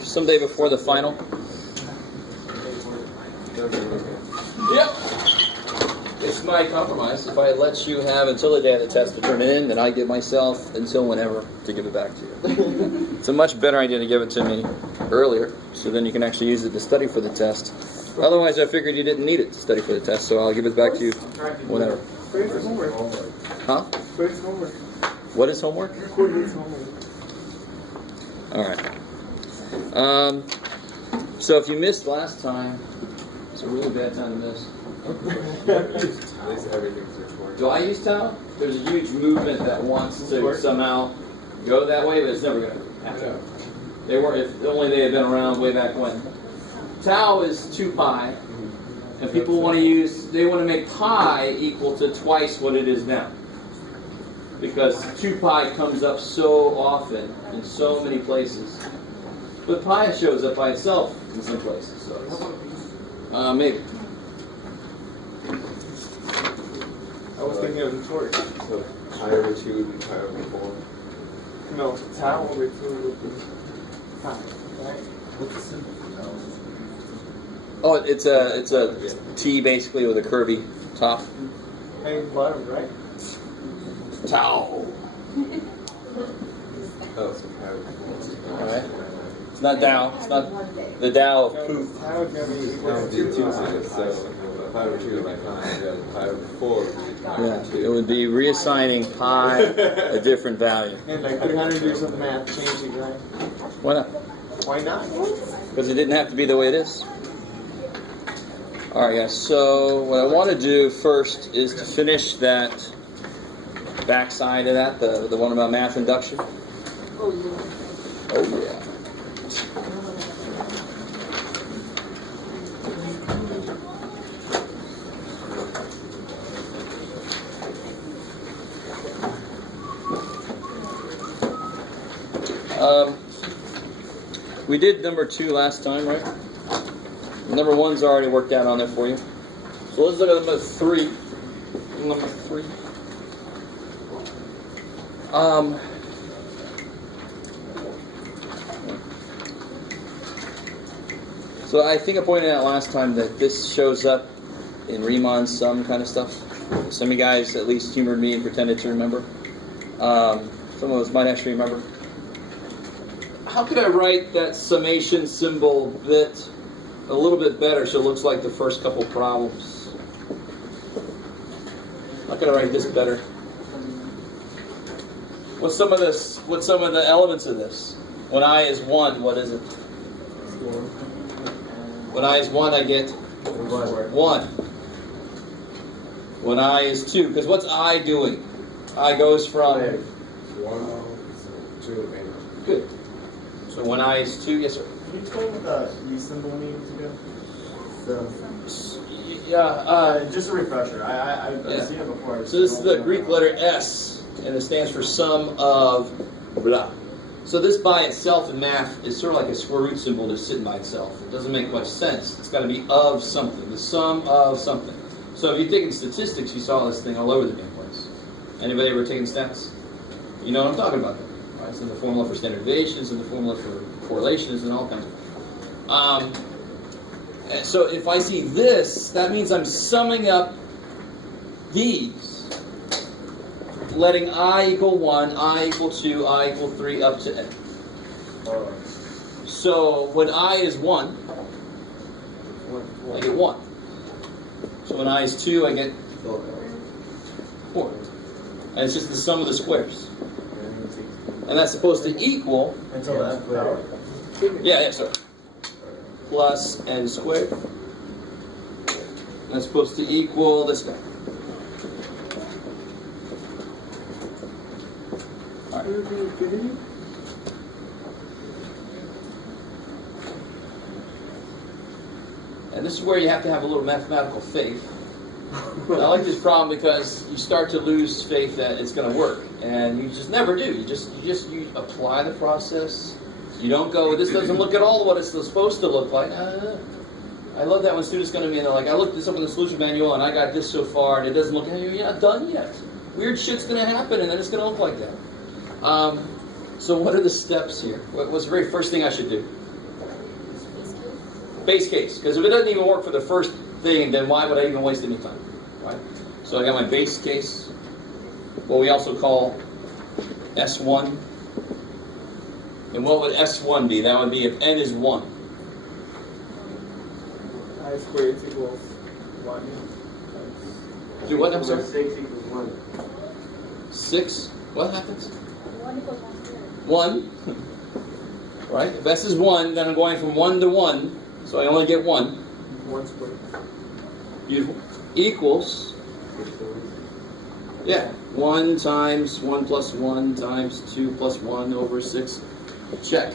Someday before the final. Yep. It's my compromise. If I let you have until the day of the test to turn it in, then I give myself until whenever to give it back to you. It's a much better idea to give it to me earlier, so then you can actually use it to study for the test. Otherwise, I figured you didn't need it to study for the test, so I'll give it back to you whenever. Where's homework? Huh? Where's homework? What is homework? Where's homework? All right. So if you missed last time, it's a really bad time to miss. Do I use tau? There's a huge movement that wants to somehow go that way, but it's never going to happen. They weren't. If only they had been around way back when. Tau is 2 pi, and people want to use. They want to make pi equal to twice what it is now, because 2 pi comes up so often in so many places. But pi shows up by itself in some places, so it's, maybe. I was thinking of the torch. So pi over 2 would be pi over 4. No, tau over 2 would be pi, right? What's the symbol? Oh, it's a T basically with a curvy top. And bottom, right? Tau. Oh, so pi over 4. All right. It's not Dow. It's not the Dow of poop. Tau is going to be equal No, to do 2 2 pi. sides, so pi over 2 would be pi, yeah, pi over 4 would be pi Yeah, over it 2. would be reassigning pi a different value. And like 300 years of math changing, right? Why not? Why not? Because it didn't have to be the way it is. All right, guys. So what I want to do first is to finish that backside of that, the one about math induction. Oh yeah. We did number 2 last time, right? Number 1's already worked out on there for you. So let's look at number 3. Number 3. So I think I pointed out last time that this shows up in Riemann sum kind of stuff. Some of you guys at least humored me and pretended to remember. Some of us might actually remember. How could I write that summation symbol bit a little bit better so it looks like the first couple problems? How could I write this better? What's some of this? What's some of the elements of this? When I is 1, what is it? When I is 1, I get 1. When I is 2, because what's I doing? I goes from 1 to 8. Good. So when I is 2, yes sir. Can you explain what the E symbol means again? Just a refresher. I've seen it before. So this is the Greek letter S, and it stands for sum of blah. So this by itself in math is sort of like a square root symbol just sitting by itself. It doesn't make much sense. It's got to be of something, the sum of something. So if you've taken statistics, you saw this thing all over the damn place. Anybody ever taken stats? You know what I'm talking about then. Right? It's in the formula for standard deviation, it's in the formula for correlations and all kinds of things. So if I see this, that means I'm summing up these, letting I equal 1, I equal 2, I equal 3, up to n. So when I is 1, I get 1. So when I is 2, I get 4. And it's just the sum of the squares. And that's supposed to equal... Until the power. Yeah, sorry. Plus n squared. And that's supposed to equal this guy. All right. And this is where you have to have a little mathematical faith. I like this problem because you start to lose faith that it's going to work, and you just never do. You apply the process. You don't go, this doesn't look at all what it's supposed to look like. I love that when students come to me and they're like, I looked this up in the solution manual and I got this so far and it doesn't look, you're not done yet. Weird shit's going to happen and then it's going to look like that. So what are the steps here? What's the very first thing I should do? Base case. Because if it doesn't even work for the first thing, then why would I even waste any time? Right? So I got my base case, what we also call S1. And what would S1 be? That would be if n is 1. I squared equals 1. Do what, I'm sorry? 6 equals 1. 6? What happens? 1 equals 1 squared. 1. Right? If S is 1, then I'm going from 1 to 1. So I only get 1. 1 squared. Beautiful. Equals, yeah, 1 times 1 plus 1 times 2 plus 1 over 6. Check.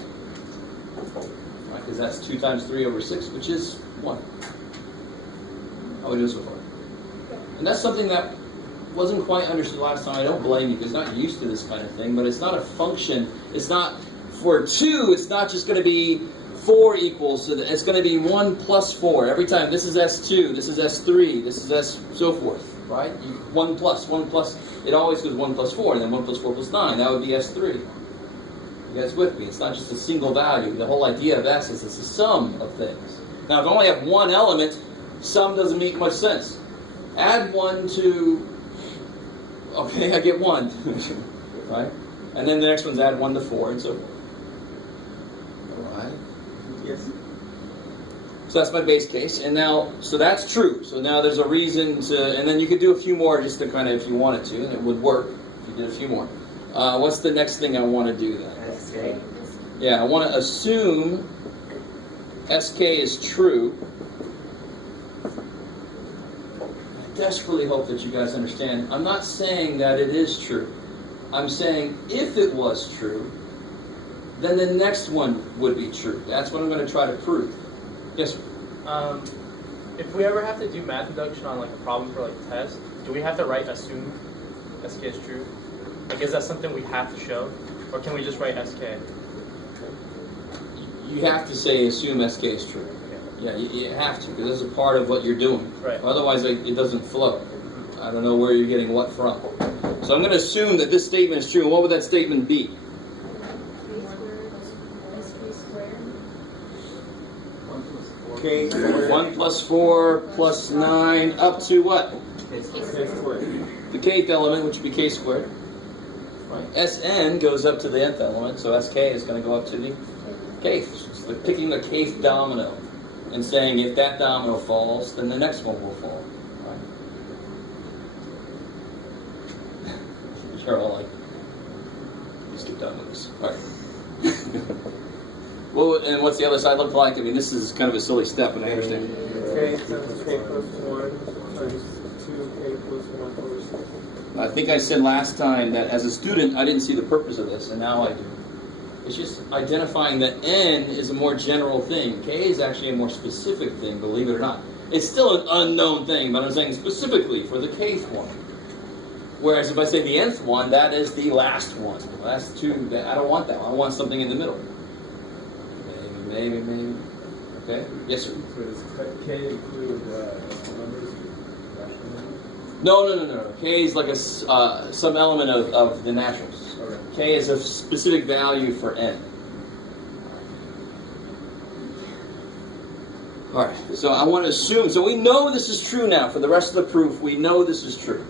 Right, because that's 2 times 3 over 6, which is 1. How we do so far? And that's something that wasn't quite understood last time. I don't blame you because not used to this kind of thing, but it's not a function. It's not, for 2, it's not just going to be 4 equals, so it's going to be 1 plus 4. Every time, this is S2, this is S3, this is S, so forth, right? 1 plus, it always goes 1 plus 4, and then 1 plus 4 plus 9. That would be S3. You guys with me? It's not just a single value. The whole idea of S is it's a sum of things. Now, if I only have one element, sum doesn't make much sense. Add 1 to, okay, I get 1, right? And then the next one's add 1 to 4, and so forth. All right? Yes. So that's my base case, and now, so that's true. So now there's a reason to, and then you could do a few more just to kind of, if you wanted to, and it would work if you did a few more. What's the next thing I want to do then? SK. Yeah, I want to assume SK is true. I desperately hope that you guys understand. I'm not saying that it is true. I'm saying if it was true, then the next one would be true. That's what I'm going to try to prove. Yes, sir. If we ever have to do math induction on like a problem for like a test, do we have to write assume SK is true? Like, is that something we have to show, or can we just write SK? You have to say assume SK is true. Yeah, you have to, because that's a part of what you're doing. Right. Otherwise, it doesn't flow. I don't know where you're getting what from. So I'm going to assume that this statement is true. And what would that statement be? K squared. 1 plus 4 plus 9 up to what? K squared. The kth element, which would be k squared. Right. Sn goes up to the nth element, so Sk is going to go up to the kth. It's like picking the kth domino and saying if that domino falls, then the next one will fall. Right? You're all like, just get done with this. All right. Well, and what's the other side look like? I mean, this is kind of a silly step, and I understand. K times K plus 1 times 2K plus 1 over 6. I think I said last time that as a student, I didn't see the purpose of this, and now I do. It's just identifying that n is a more general thing. K is actually a more specific thing, believe it or not. It's still an unknown thing, but I'm saying specifically for the kth one. Whereas if I say the nth one, that is the last one. The last two, I don't want that one. I want something in the middle. Maybe. Okay? Yes, sir. So does K include numbers? No. K is like some element of the naturals. Okay. K is a specific value for n. All right. So I want to assume. So we know this is true now. For the rest of the proof, we know this is true.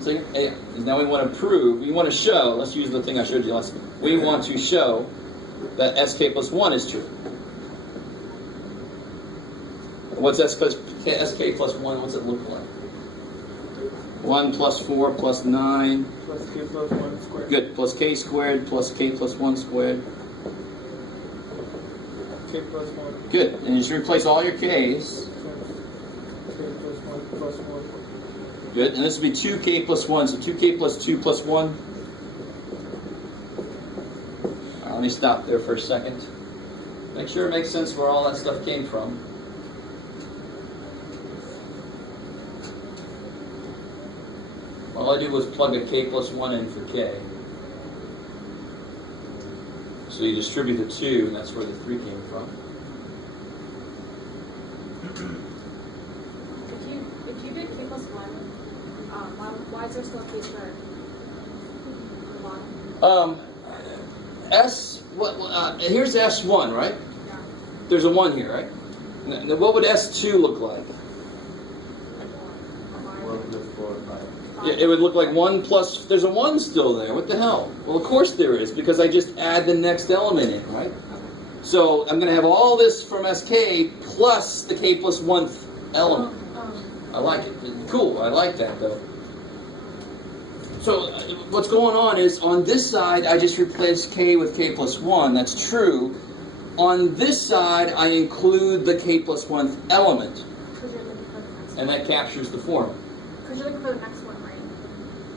So yeah, now we want to prove. We want to show. Let's use the thing I showed you last. We want to show that Sk plus 1 is true. What's Sk plus 1? What's it look like? 1 plus 4 plus 9. Plus K plus 1 squared. Good. Plus K squared plus K plus 1 squared. K plus 1. Good. And you just replace all your Ks. K plus 1 plus 1. Good. And this would be 2K plus 1. So 2K plus 2 plus 1. Let me stop there for a second. Make sure it makes sense where all that stuff came from. All I did was plug a K plus 1 in for K. So you distribute the 2, and that's where the 3 came from. If you did K plus 1, why is there still a K squared? Here's S1, right? There's a 1 here, right? Now, what would S2 look like? 1 plus 4, 5. It would look like 1 plus... There's a 1 still there. What the hell? Well, of course there is, because I just add the next element in, right? So I'm going to have all this from SK plus the K plus 1th element. I like it. Cool. I like that, though. So what's going on is, on this side, I just replace K with K plus 1. That's true. On this side, I include the K plus 1th element. And that captures the form. Because you're looking for the next one, right?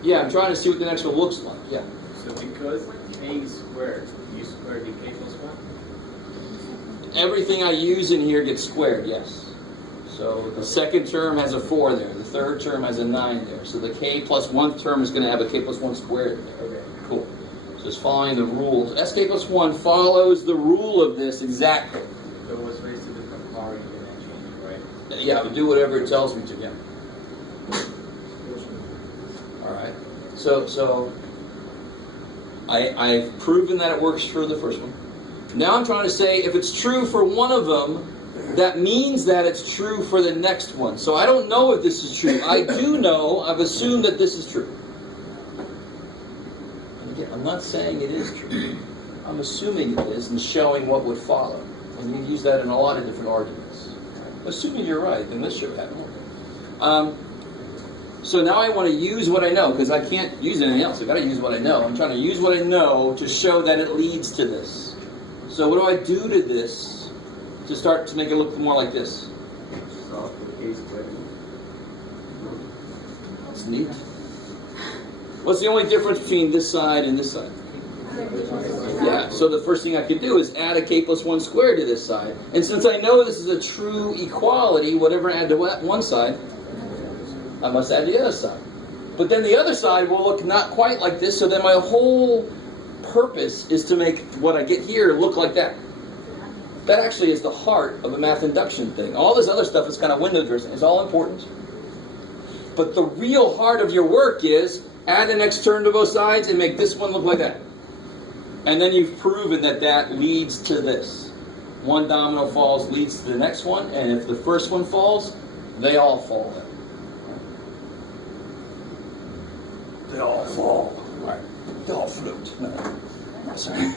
Yeah, I'm trying to see what the next one looks like. Yeah. So because K is squared, you square the K plus 1? Everything I use in here gets squared, yes. So the second term has a 4 there. The third term has a 9 there. So the K plus 1th term is going to have a K plus 1 squared there. Okay. Cool. Just following the rules. SK plus 1 follows the rule of this exactly. So what's raised to different power, you can then change it, right? Yeah, I would do whatever it tells me to, yeah. Alright. So I've proven that it works for the first one. Now I'm trying to say, if it's true for one of them, that means that it's true for the next one. So I don't know if this is true. I do know, I've assumed that this is true. And again, I'm not saying it is true. I'm assuming it is and showing what would follow. And you use that in a lot of different arguments. Assuming you're right, then this should happen. So now I want to use what I know, because I can't use anything else. I've got to use what I know. I'm trying to use what I know to show that it leads to this. So what do I do to this to start to make it look more like this? Solve the K squared. That's neat. What's the only difference between this side and this side? Yeah, so the first thing I could do is add a K plus 1 squared to this side. And since I know this is a true equality, whatever I add to one side, I must add to the other side. But then the other side will look not quite like this, so then my whole purpose is to make what I get here look like that. That actually is the heart of a math induction thing. All this other stuff is kind of window dressing. It's all important. But the real heart of your work is add the next term to both sides and make this one look like that. And then you've proven that that leads to this. One domino falls leads to the next one, and if the first one falls, they all fall. They all fall. All right. They all float. No. Sorry.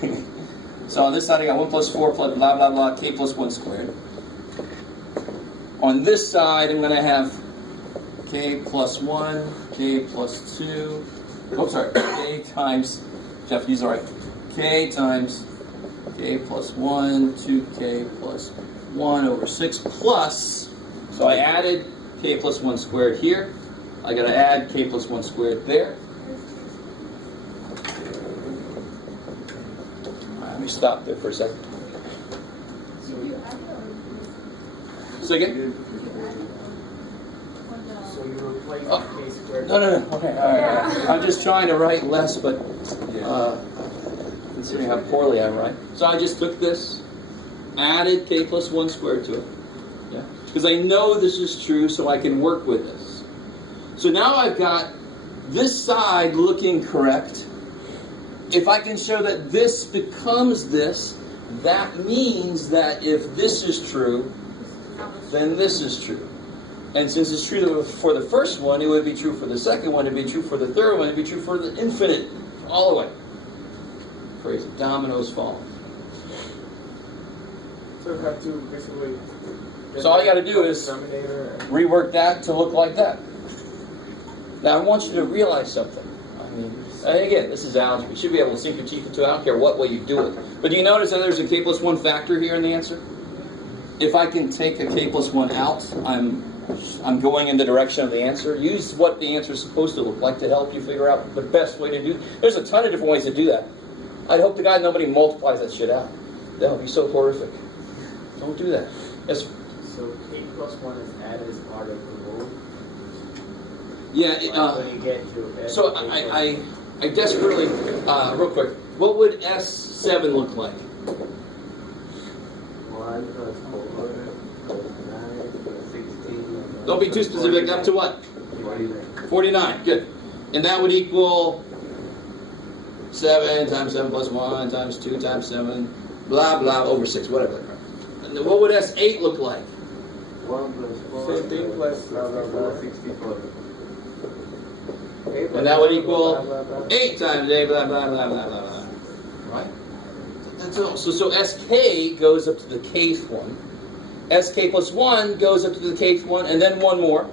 So on this side I got 1 plus 4 plus blah blah blah K plus 1 squared. On this side I'm going to have K plus 1, K plus 2. Oh, sorry. K times, Jeff, he's all right. K times K plus 1, 2K plus 1 over 6 plus. So I added K plus 1 squared here. I got to add K plus 1 squared there. Let me stop there for a second. So again? So you replace Oh. K squared. No. Okay, all right. I'm just trying to write less, but considering how poorly I write. So I just took this, added K plus 1 squared to it. Yeah. Because I know this is true, so I can work with this. So now I've got this side looking correct. If I can show that this becomes this, that means that if this is true, then this is true. And since it's true for the first one, it would be true for the second one, it would be true for the third one, it would be true for the infinite, all the way. Crazy. Dominoes fall. So you have to basically... So all you got to do is denominator and rework that to look like that. Now I want you to realize something. And again, this is algebra. You should be able to sink your teeth into it. I don't care what way you do it. But do you notice that there's a K plus 1 factor here in the answer? If I can take a K plus 1 out, I'm going in the direction of the answer. Use what the answer is supposed to look like to help you figure out the best way to do it. There's a ton of different ways to do that. I'd hope to God nobody multiplies that shit out. That would be so horrific. Don't do that. Yes, sir. So K plus 1 is added as part of the rule. Yeah. When you get to F, So K plus I desperately, real quick, what would S7 look like? 1 plus 4 plus 9 plus 16. Don't be too specific. Up to what? 49. 49. Good. And that would equal 7 times 7 plus 1 times 2 times 7, blah, blah, over 6, whatever. And then what would S8 look like? 1 plus 4. Same thing plus blah blah blah 64. And that would equal 8 times A, blah, blah, blah, blah, blah, blah. Right? That's all. So SK goes up to the kth one. SK plus 1 goes up to the kth one, and then one more.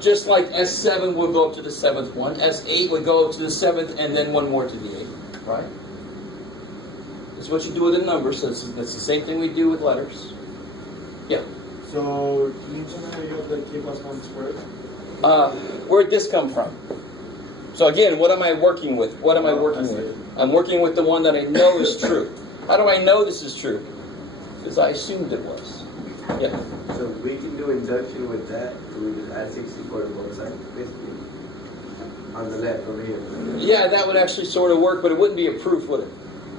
Just like S7 would go up to the 7th one. S8 would go up to the 7th, and then one more to the 8th. Right? That's what you do with a number, so that's the same thing we do with letters. Yeah. So, can you tell me how you got the k plus 1 squared? Where'd this come from? So again, what am I working with? What am I working with? I'm working with the one that I know is true. How do I know this is true? Because I assumed it was. Yeah. So we can do induction with that. We just add 64 to both sides, basically. On the left over here. Yeah, that would actually sort of work, but it wouldn't be a proof, would it?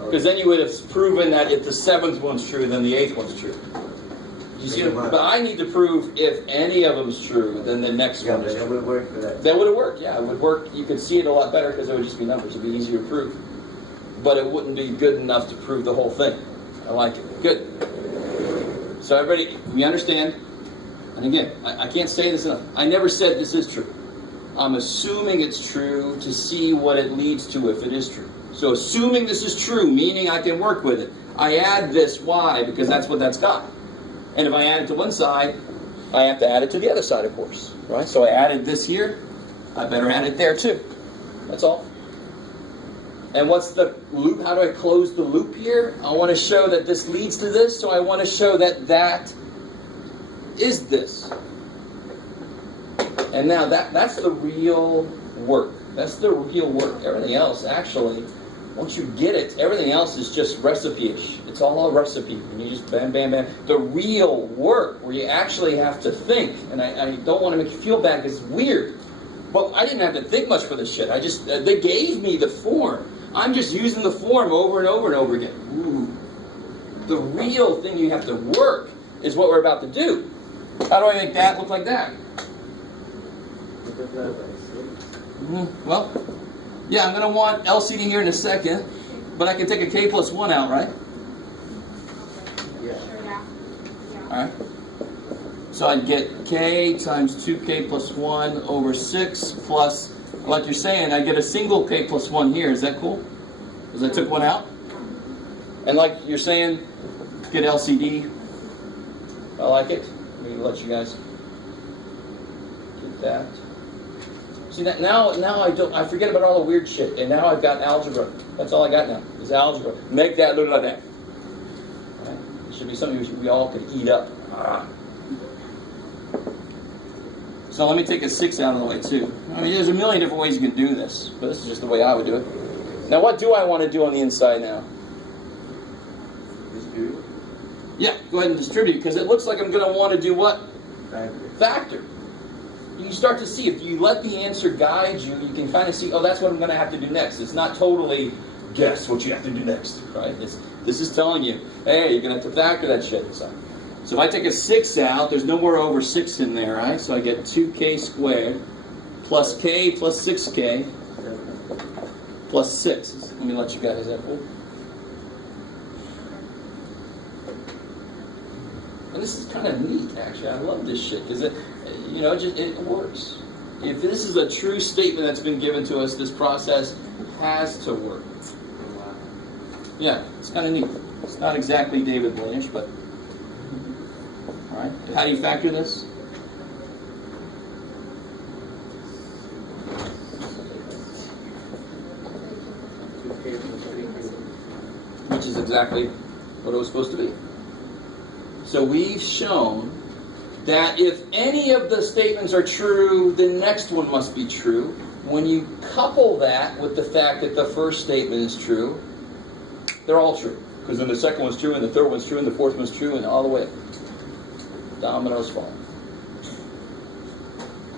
Because then you would have proven that if the 7th one's true, then the 8th one's true. You see, but I need to prove if any of them's true, then the next one is true. That would work for that. That would have worked, yeah, it would work. You could see it a lot better because it would just be numbers. It would be easier to prove. But it wouldn't be good enough to prove the whole thing. I like it. Good. So everybody, we understand. And again, I can't say this enough. I never said this is true. I'm assuming it's true to see what it leads to if it is true. So assuming this is true, meaning I can work with it. I add this, why? Because that's what that's got. And if I add it to one side, I have to add it to the other side, of course. Right? So I added this here. I better add it there too. That's all. And what's the loop? How do I close the loop here? I want to show that this leads to this, so I want to show that that is this. And now that's the real work. That's the real work. Everything else, actually, once you get it, everything else is just recipe-ish. It's all a recipe. And you just bam, bam, bam. The real work, where you actually have to think, and I don't want to make you feel bad because it's weird. But I didn't have to think much for this shit. I just, they gave me the form. I'm just using the form over and over and over again. Ooh. The real thing you have to work is what we're about to do. How do I make that look like that? Well, yeah, I'm going to want LCD here in a second, but I can take a k plus 1 out, right? Yeah. Sure, yeah. All right. So I'd get k times 2k plus 1 over 6 plus, like you're saying, I get a single k plus 1 here. Is that cool? Because I took one out? And like you're saying, get LCD. I like it. Let me let you guys get that. See that now I forget about all the weird shit, and now I've got algebra. That's all I got now is algebra. Make that look like that. All right? It should be something we all could eat up. So let me take a 6 out of the way too. I mean, there's a million different ways you can do this, but this is just the way I would do it. Now, what do I want to do on the inside now? Distribute. Yeah, go ahead and distribute, because it looks like I'm going to want to do what? Factor. You start to see, if you let the answer guide you, you can kind of see, oh, that's what I'm going to have to do next. It's not totally guess what you have to do next, right? This is telling you, hey, you're going to have to factor that shit inside. So if I take a 6 out, there's no more over 6 in there, right? So I get 2k squared plus k plus 6k plus 6. Let me let you guys have that. And this is kind of neat, actually. I love this shit because it works. If this is a true statement that's been given to us, this process has to work. Yeah, it's kind of neat. It's not exactly David Blaine-ish, but all right. How do you factor this? Which is exactly what it was supposed to be. So we've shown that if any of the statements are true, the next one must be true. When you couple that with the fact that the first statement is true, they're all true. Because then the second one's true, and the third one's true, and the fourth one's true, and all the way. Dominoes fall.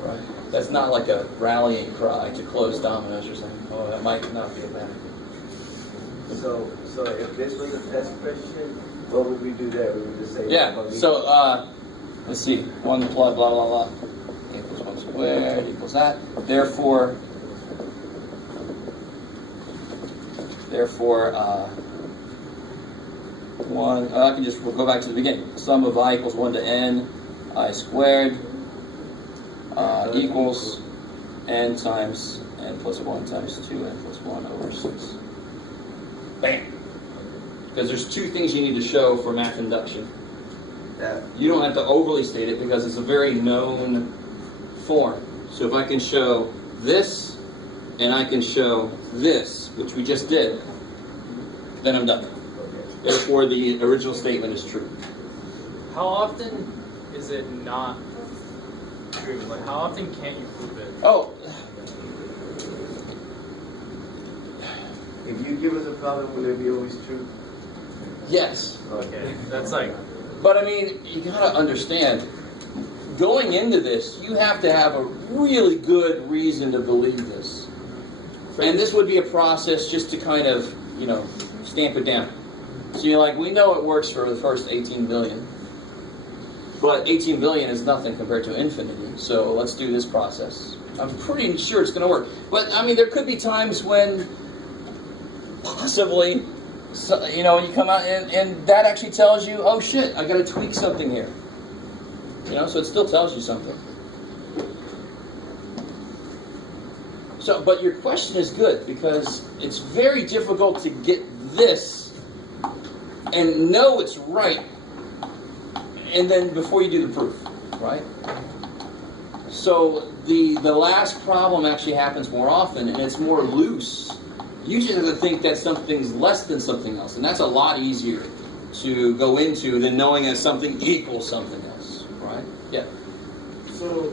Right. That's not like a rallying cry to close dominoes or something. Oh, that might not be a bad idea. So if this was a test question, what would we do there? We would just say So let's see. 1 plus blah blah blah equals 1 squared equals that. Therefore, Therefore, I can just go back to the beginning. Sum of I equals 1 to n, I squared equals n times n plus 1 times 2n plus 1 over 6. Bam! Because there's two things you need to show for math induction. You don't have to overly state it because it's a very known form. So if I can show this and I can show this, which we just did, then I'm done. Therefore, the original statement is true. How often is it not true? Like, how often can't you prove it? Oh, If you give us a problem, will it be always true? yes. Okay, that's like, But I mean, you gotta understand, going into this, you have to have a really good reason to believe this. And this would be a process just to kind of, stamp it down. So you're like, we know it works for the first 18 billion. But 18 billion is nothing compared to infinity. So let's do this process. I'm pretty sure it's going to work. But, I mean, there could be times when possibly, you come out and that actually tells you, oh shit, I got to tweak something here. So it still tells you something. So, but your question is good because it's very difficult to get this and know it's right, and then before you do the proof, right? So the last problem actually happens more often, and it's more loose. You just have to think that something's less than something else, and that's a lot easier to go into than knowing that something equals something else, right? Yeah. So,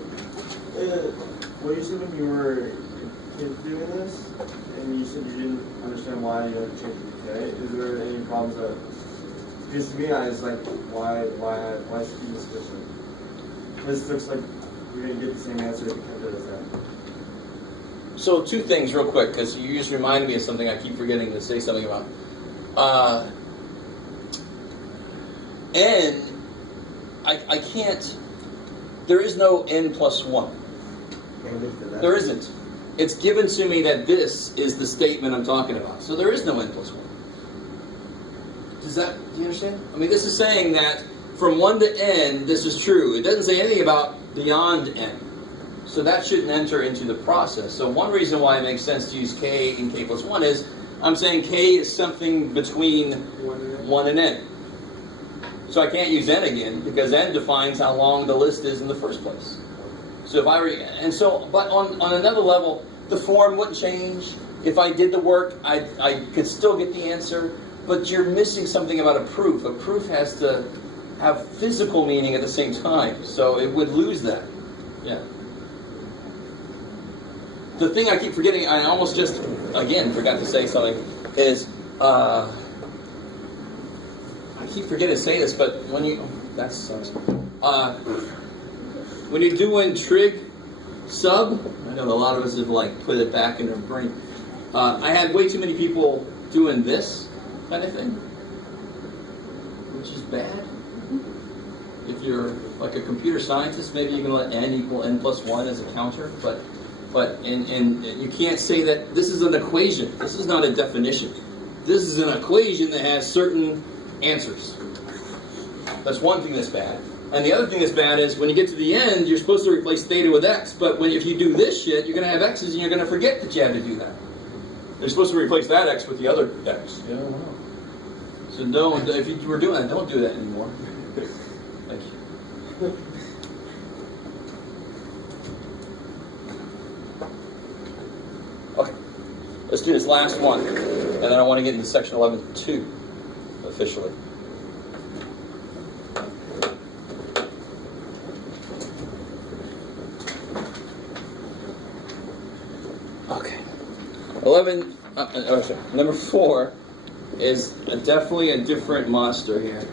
what you said when you were a kid doing this, and you said you didn't understand why you had to change the k, is there any problems that, because to me, I was like, why is it even sufficient? This looks like we're going to get the same answer if you kept it as that. So two things real quick, because you just reminded me of something I keep forgetting to say something about. N, I can't, there is no n plus 1. There isn't. It's given to me that this is the statement I'm talking about. So there is no n plus 1. Do you understand? I mean, this is saying that from 1 to n, this is true. It doesn't say anything about beyond n. So that shouldn't enter into the process. So one reason why it makes sense to use k and k plus 1 is I'm saying k is something between 1 and n. So I can't use n again because n defines how long the list is in the first place. So if but on another level, the form wouldn't change. If I did the work, I could still get the answer. But you're missing something about a proof. A proof has to have physical meaning at the same time. So it would lose that. Yeah. The thing I keep forgetting, I almost just, again, forgot to say something, is, I keep forgetting to say this, but when you, that sucks. When you're doing trig sub, I know a lot of us have put it back in their brain. I had way too many people doing this kind of thing, which is bad. If you're like a computer scientist, maybe you can let n equal n plus 1 as a counter, but you can't say that this is an equation. This is not a definition. This is an equation that has certain answers. That's one thing that's bad. And the other thing that's bad is when you get to the end, you're supposed to replace theta with x, but if you do this shit, you're going to have x's and you're going to forget that you had to do that. They're supposed to replace that x with the other x. Yeah, wow. So if you were doing that, don't do that anymore. Thank you. Okay, let's do this last one, and then I want to get into section 11.2 officially. Okay, number 4 is definitely a different monster here.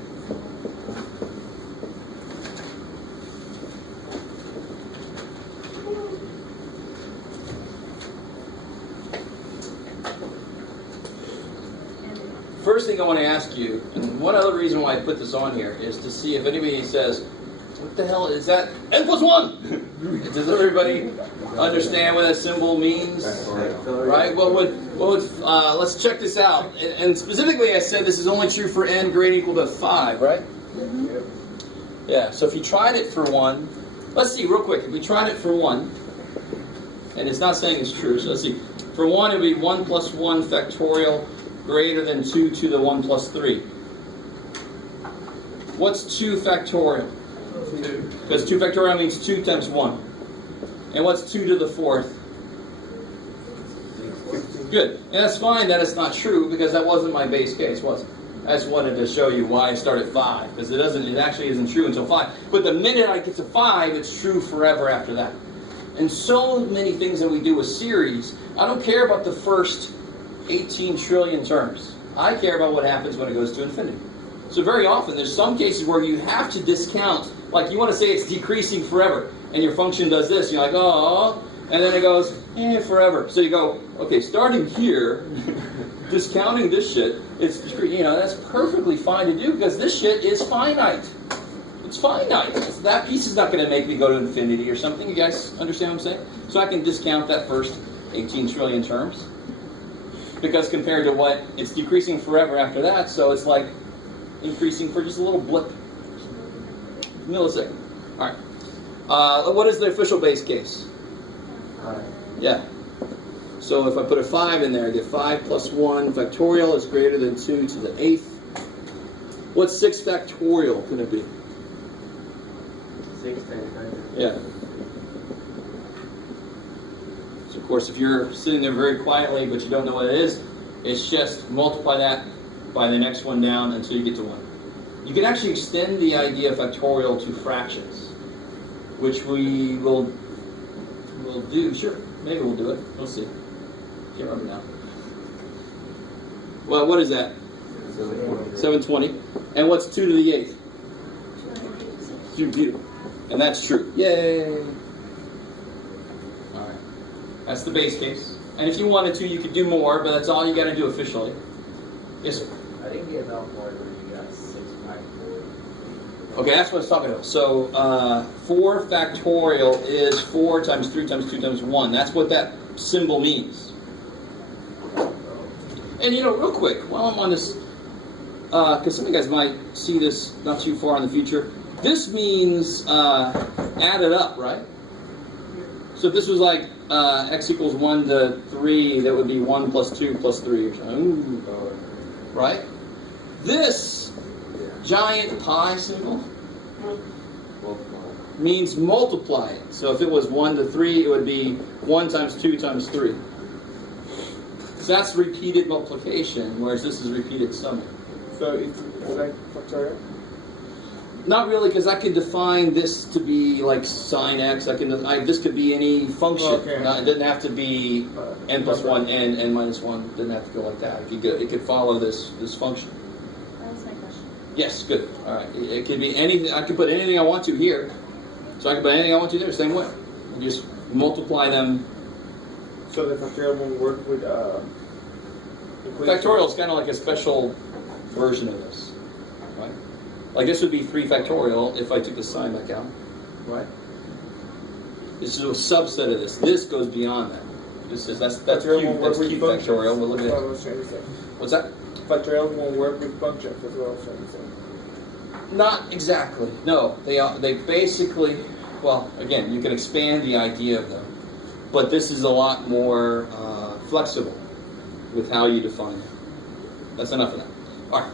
First thing I want to ask you, and one other reason why I put this on here, is to see if anybody says, what the hell is that? N plus 1! Does everybody understand what that symbol means? Right? Let's check this out. And specifically, I said this is only true for n greater than equal to 5, right? Yeah, so if you tried it for 1, let's see real quick. If we tried it for 1, and it's not saying it's true, so let's see. For 1, it would be 1 plus 1 factorial greater than 2 to the 1 plus 3. What's 2 factorial? 2. Because 2 factorial means 2 times 1. And what's 2 to the 4th? Good. And that's fine that it's not true, because that wasn't my base case, was it? I just wanted to show you why I start at 5, because it actually isn't true until 5. But the minute I get to 5, it's true forever after that. And so many things that we do with series, I don't care about the first 18 trillion terms. I care about what happens when it goes to infinity. So very often, there's some cases where you have to discount, like you want to say it's decreasing forever, and your function does this, you're like, oh, and then it goes, forever. So you go, okay, starting here, discounting this shit, that's perfectly fine to do, because this shit is finite. It's finite. That piece is not going to make me go to infinity or something. You guys understand what I'm saying? So I can discount that first 18 trillion terms, because compared to what, it's decreasing forever after that, so it's like increasing for just a little blip. Millisecond. Alright. What is the official base case? Yeah. So if I put a 5 in there, I get 5 plus 1 factorial is greater than 2 to the 8th. What's 6 factorial going to be? 6 times 9. Yeah. So of course, if you're sitting there very quietly but you don't know what it is, it's just multiply that by the next one down until you get to 1. You can actually extend the idea of factorial to fractions, which we will do. Sure, maybe we'll do it. We'll see. Can't remember now. Well, what is that? 720. And what's 2 to the 8th? 2. And that's true. Yay! Alright. That's the base case. And if you wanted to, you could do more, but that's all you got to do officially. Yes, sir? I didn't get enough more than you got 6 factorial. Okay, that's what I was talking about. So 4 factorial is 4 times 3 times 2 times 1. That's what that symbol means. And real quick, while I'm on this, because some of you guys might see this not too far in the future, this means added up, right? So if this was like x equals 1 to 3, that would be 1 plus 2 plus 3 or something. Ooh. Right? This giant pi symbol means multiply it. So if it was 1 to 3, it would be 1 times 2 times 3. So that's repeated multiplication, whereas this is repeated summing. So it's like factorial? Not really, because I can define this to be like sine x. This could be any function. Okay. It doesn't have to be n plus 1, n minus 1. It doesn't have to go like that. It could follow this function. That was my question. Yes, good. All right. It could be anything. I can put anything I want to here. So I can put anything I want to there, same way. You just multiply them. So the factorial won't work with equation? Factorial is kind of like a special version of this, right? Like this would be 3 factorial if I took the sign back out, right? This is a subset of this. This goes beyond that. This is that's cube. That's cube factorial. We'll look at That's what I it. was trying to say. What's that? Factorial won't work with functions. That's what I was trying to say. Not exactly. No, they basically. Well, again, you can expand the idea of them, but this is a lot more flexible with how you define it. That's enough of that. All right.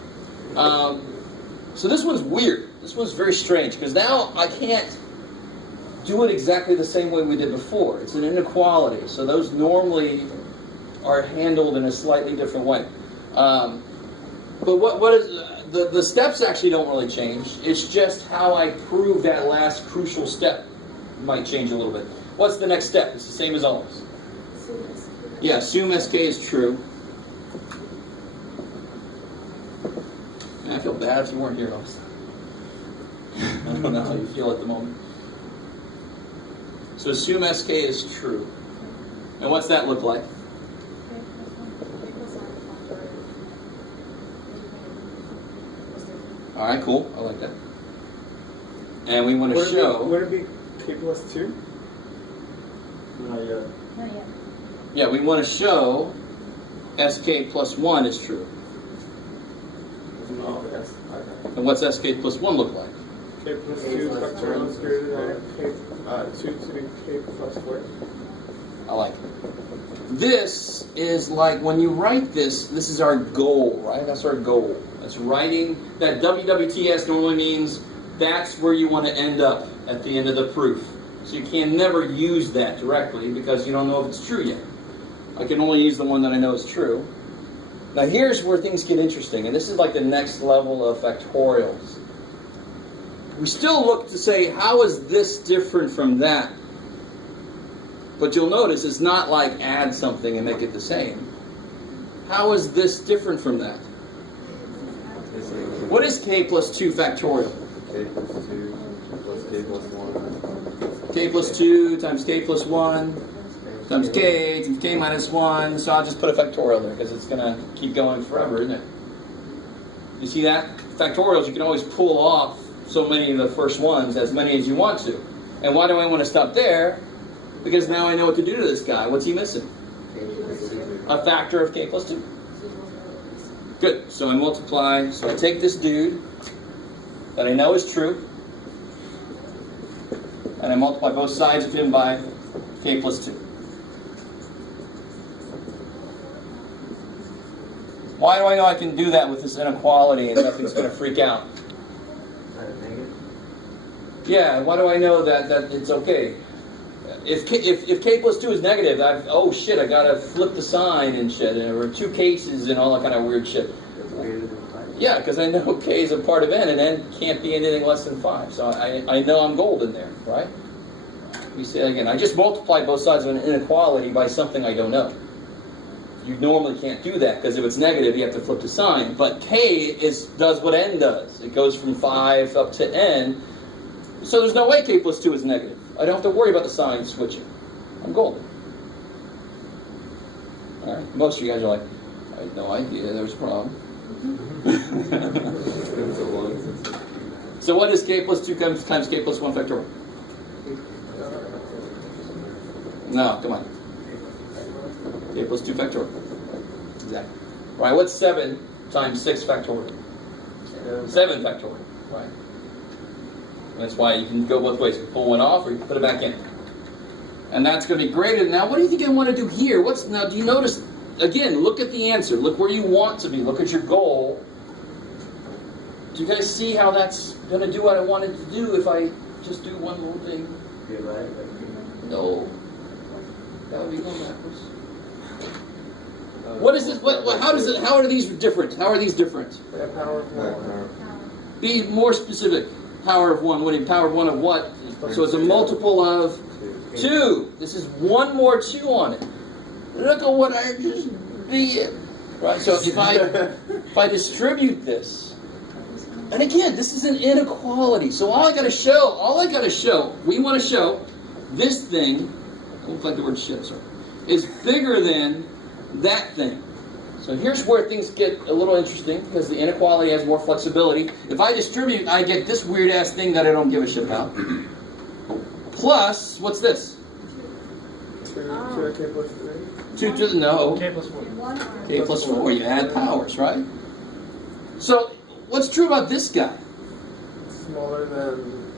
So this one's weird. This one's very strange because now I can't do it exactly the same way we did before. It's an inequality, so those normally are handled in a slightly different way. But what is the steps actually don't really change. It's just how I prove that last crucial step might change a little bit. What's the next step? It's the same as always. Yeah, assume SK is true. Man, I feel bad if you weren't here last time. I don't know how you feel at the moment. So assume SK is true. And what's that look like? All right, cool. I like that. And we want to show. Would it be k plus 2? Not yet. Not yet. Yeah, we want to show sk plus 1 is true. Oh, yes. Okay. And what's sk plus 1 look like? K plus 2 factorial is greater than K, 2 to the K plus 4. I like it. This is like when you write this is our goal, right? That's our goal. That's writing. That WWTS normally means that's where you want to end up at the end of the proof. So you can never use that directly because you don't know if it's true yet. I can only use the one that I know is true. Now here's where things get interesting, and this is like the next level of factorials. We still look to say, how is this different from that? But you'll notice it's not like add something and make it the same. How is this different from that? What is k plus 2 factorial? K plus 2 plus K plus 1. K plus 2 times K plus 1 times K minus 1. So I'll just put a factorial there because it's going to keep going forever, isn't it? You see that? Factorials, you can always pull off so many of the first ones, as many as you want to. And why do I want to stop there? Because now I know what to do to this guy. What's he missing? A factor of K plus 2. Good. So I multiply. So I take this dude that I know is true, and I multiply both sides of him by K plus 2. Why do I know I can do that with this inequality and nothing's going to freak out? Yeah, why do I know that it's okay? If K plus 2 is negative, oh shit, I gotta flip the sign and shit, and there were 2 cases and all that kind of weird shit. Yeah, because I know K is a part of N, and N can't be anything less than 5. So I know I'm golden there, right? Let me say that again. I just multiplied both sides of an inequality by something I don't know. You normally can't do that, because if it's negative, you have to flip the sign. But K does what N does. It goes from 5 up to N. So there's no way K plus 2 is negative. I don't have to worry about the sign switching. I'm golden. All right. Most of you guys are like, I had no idea there's a problem. So what is K plus 2 times K plus 1 factorial? No, come on. K plus 2 factorial. Exactly. Right, what's 7 times 6 factorial? 7 factorial. Right. That's why you can go both ways. You can pull one off or you can put it back in. And that's going to be greater than now. What do you think I want to do here? Now, do you notice, again, look at the answer. Look where you want to be. Look at your goal. Do you guys see how that's going to do what I wanted to do if I just do one little thing? No. That would be going backwards. What is this? How are these different? How are these different? Power of 1. Be more specific. Power of 1. What is power of 1 of what? So it's a multiple of 2. This is one more 2 on it. Look at what I just did. Right? So if I distribute this, and again, this is an inequality. So all I got to show, we want to show this thing, I don't like the word shit, sorry, is bigger than that thing. So here's where things get a little interesting, because the inequality has more flexibility. If I distribute, I get this weird-ass thing that I don't give a shit about. Plus, what's this? 2 to K plus 3. 2 to the, no. K plus 4. K plus 4. You add powers, right? So, what's true about this guy? Smaller than...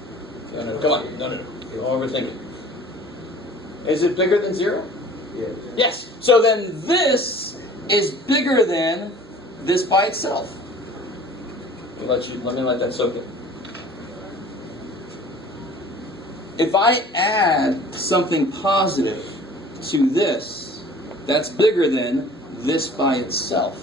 No, come on. No. You're overthinking. Is it bigger than 0? Yeah. Yes. So then this is bigger than this by itself. Let me let that soak in. If I add something positive to this, that's bigger than this by itself.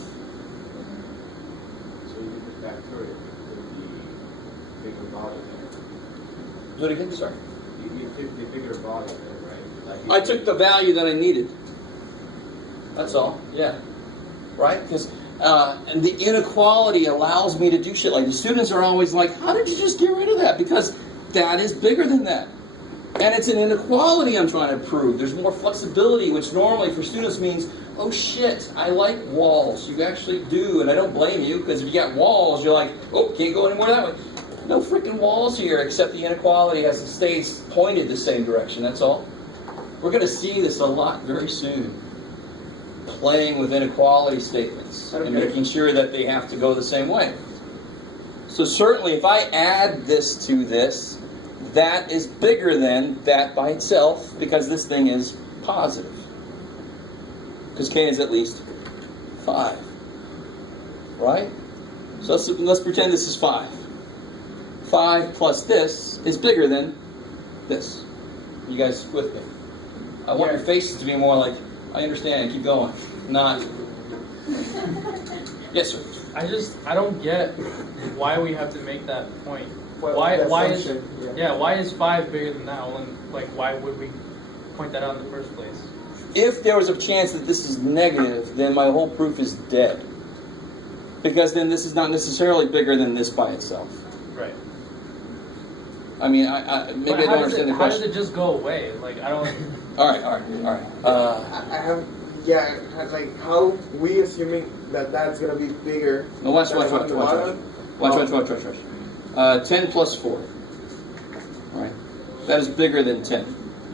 So you get the factorial with the bigger volume there. Do it again, sorry. You get the bigger volume there, right? I took the value that I needed. That's all. Yeah. Right? Because and the inequality allows me to do shit like this. Students are always like, how did you just get rid of that? Because that is bigger than that. And it's an inequality I'm trying to prove. There's more flexibility, which normally for students means, oh shit, I like walls. You actually do, and I don't blame you, because if you got walls, you're like, oh, can't go anymore that way. No freaking walls here, except the inequality has to stay pointed the same direction, that's all. We're going to see this a lot very soon. Playing with inequality statements and making sure that they have to go the same way. So certainly if I add this to this, that is bigger than that by itself because this thing is positive. Because k is at least 5. Right? So let's pretend this is 5. 5 plus this is bigger than this. You guys with me? I want your faces to be more like, I understand, keep going. Not. Yes, sir. I don't get why we have to make that point. Well, Why the is assumption, why is 5 bigger than that? Well, then, like, why would we point that out in the first place? If there was a chance that this is negative, then my whole proof is dead. Because then this is not necessarily bigger than this by itself. Right. I mean, maybe I don't understand the How question. does it just go away? Like, I don't. All right. I have, like, how we assuming that that's gonna be bigger. No, watch. than the bottom? 10 plus 4. All right. That is bigger than 10.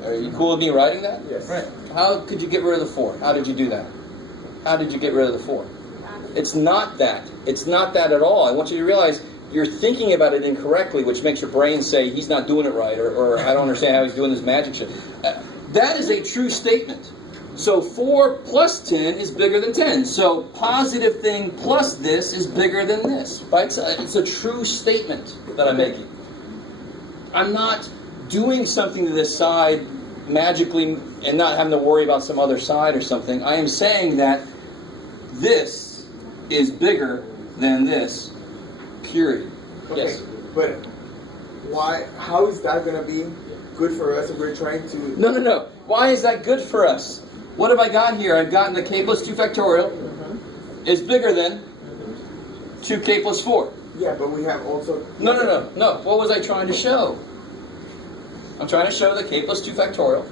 Are you cool with me writing that? Yes. Right. How could you get rid of the 4? How did you do that? How did you get rid of the 4? It's not that. It's not that at all. I want you to realize you're thinking about it incorrectly, which makes your brain say he's not doing it right, or I don't understand how he's doing this magic shit. That is a true statement. So 4 plus 10 is bigger than 10. So positive thing plus this is bigger than this. Right? It's a true statement that I'm making. I'm not doing something to this side magically and not having to worry about some other side or something. I am saying that this is bigger than this, period. Okay, Yes. but why? How is that gonna be good for us if we're trying to? No. Why is that good for us? What have I got here? I've gotten the k plus 2 factorial is bigger than 2k plus 4. Yeah, but we have also. No. What was I trying to show? I'm trying to show that k plus 2 factorial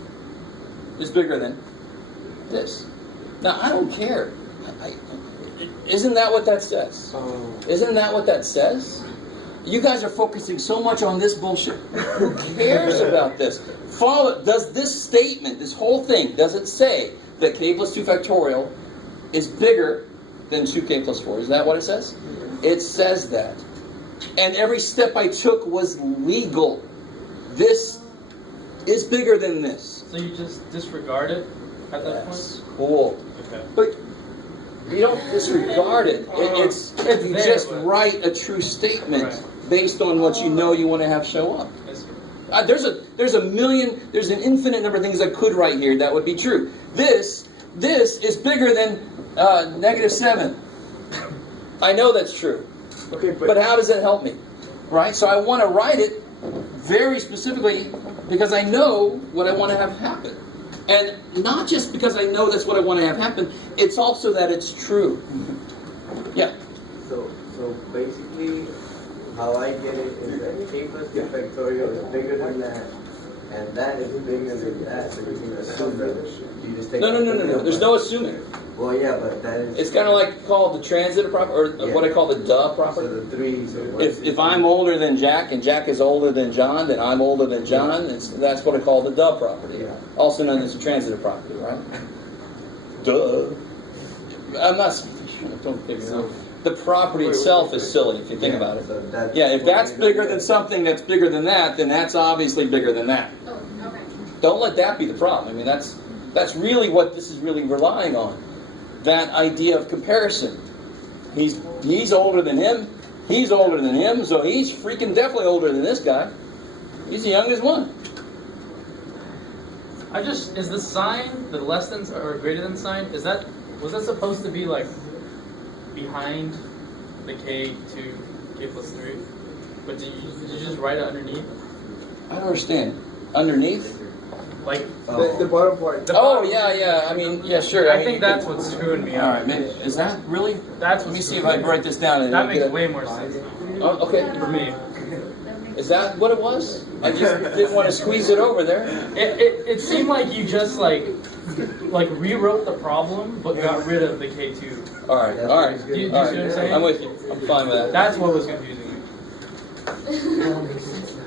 is bigger than this. Now, I don't care. Isn't that what that says? Isn't that what that says? You guys are focusing so much on this bullshit. Who cares about this? Does this statement, this whole thing, does it say that k plus 2 factorial is bigger than 2k plus 4? Is that what it says? It says that. And every step I took was legal. This is bigger than this. So you just disregard it at that That's point? cool. Okay. But you don't disregard it. It's you there, just but- write a true statement Right. based on what you know you want to have show up. There's an infinite number of things I could write here that would be true. This is bigger than -7. I know that's true. Okay, But how does that help me? Right? So I want to write it very specifically because I know what I want to have happen. And not just because I know that's what I want to have happen, it's also that it's true. Yeah. So basically, how I get it is that k plus 2 factorial is bigger than that, and that is bigger than that, so you can assume that. You just take No. There's no assuming. Well, yeah, but that is. It's kind of like called the transitive property, or what I call the duh So property. the three. So If I'm older than Jack and Jack is older than John, then I'm older than John. That's what I call the duh property, Yeah. also known as the transitive property, right? Duh. I'm not. Don't figure it out. The property itself is silly if you think about it. So that's Yeah, if that's bigger than something that's bigger than that, then that's obviously bigger than that. Oh, okay. Don't let that be the problem. I mean, that's really what this is really relying on. That idea of comparison. He's older than him. He's older than him, so he's freaking definitely older than this guy. He's the youngest one. Is the sign, the less than or greater than sign, was that supposed to be like behind the k to k plus 3? But did you just write it underneath? I don't understand. Underneath? Like, the bottom part. Oh, yeah. I mean, yeah, sure. I think that's what's screwing me All up. right, maybe. Is that really? That's Let me what's see if I can write this down. That makes way more sense now. Oh, okay. For me. Is that what it was? I just didn't want to squeeze it over there. It seemed like you just like rewrote the problem but got rid of the K2. All right. Do you see what I'm saying? I'm with you. I'm fine with that. That's what was confusing me.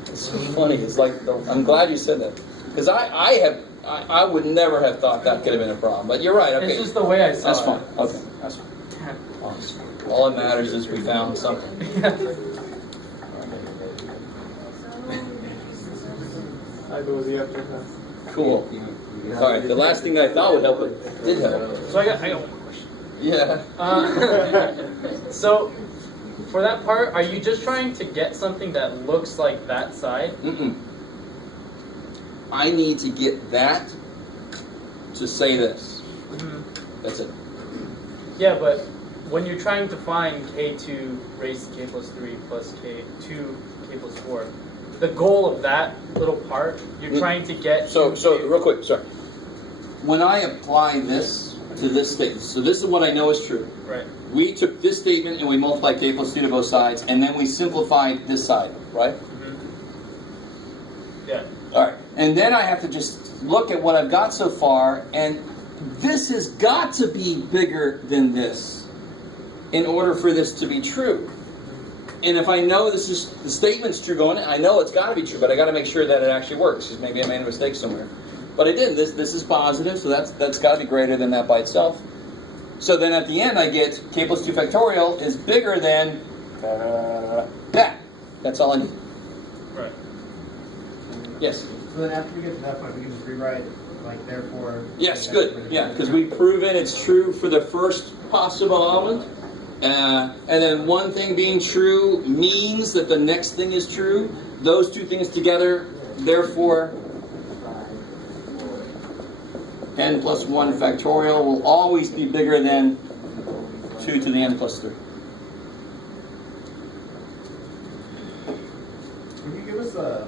It's so funny. It's like I'm glad you said that because I I would never have thought that could have been a problem. But you're right. Okay. It's just the way I saw That's it. fine. Okay, that's fine. Awesome. All that matters is we found something. I go with the after that. Cool. All right. The last thing I thought would help, it did help. So I got one question. Yeah. So for that part, are you just trying to get something that looks like that side? Mm-mm. I need to get that to say this. That's it. Yeah, but when you're trying to find k2 raised to k plus 3 plus k2 k plus 4, the goal of that little part, you're trying to get... So real quick, sorry. When I apply this to this statement, so this is what I know is true. Right. We took this statement and we multiplied k plus 2 to both sides, and then we simplified this side, right? Yeah. All right. And then I have to just look at what I've got so far, and this has got to be bigger than this in order for this to be true. And if I know this is the statement's true going in, I know it's got to be true, but I got to make sure that it actually works, because maybe I made a mistake somewhere. But I didn't. This is positive, so that's got to be greater than that by itself. So then at the end I get k plus 2 factorial is bigger than that. That's all I need. Right. Yes? So then after we get to that point, we can just rewrite, like, therefore... Yes, good. Yeah, because we've proven it's true for the first possible element. And then one thing being true means that the next thing is true. Those two things together, therefore, n plus 1 factorial will always be bigger than 2 to the n plus 3. Can you give us a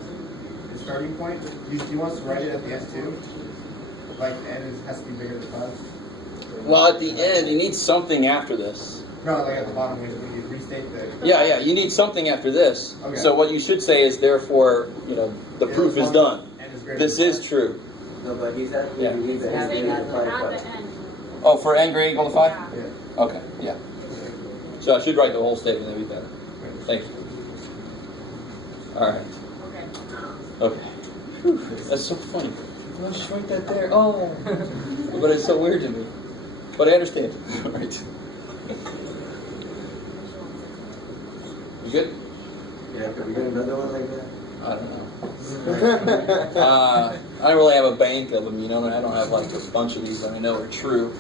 starting point? Do you want us to write it at the end too? Like, n has to be bigger than 5? Well, at the end, you need something after this. No, like at the bottom when you restate the... Yeah, you need something after this. Okay. So what you should say is, therefore, the proof is done. This is true. No, but he's asking Yeah. you need the At n the greater than 5. end. Oh, for n greater equal to 5? Yeah. Okay, yeah. So I should write the whole statement, that'd be better. Thank you. All right. Okay. Okay. That's so funny. I'll just write that there. Oh. But it's so weird to me. But I understand. All right. You good? Yeah, can we get another one like that? I don't know. I don't really have a bank of them, I don't have like a bunch of these that I know are true.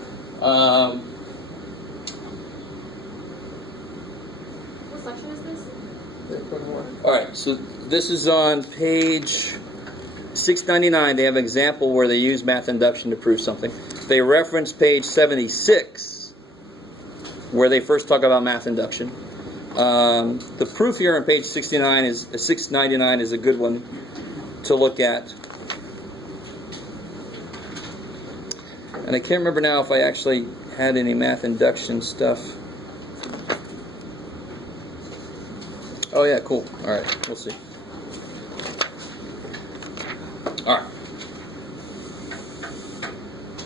What section is this? All right, so this is on page 699. They have an example where they use math induction to prove something. They reference page 76, where they first talk about math induction. The proof here on page 699 is a good one to look at. And I can't remember now if I actually had any math induction stuff. Oh yeah, cool. All right, we'll see. All right.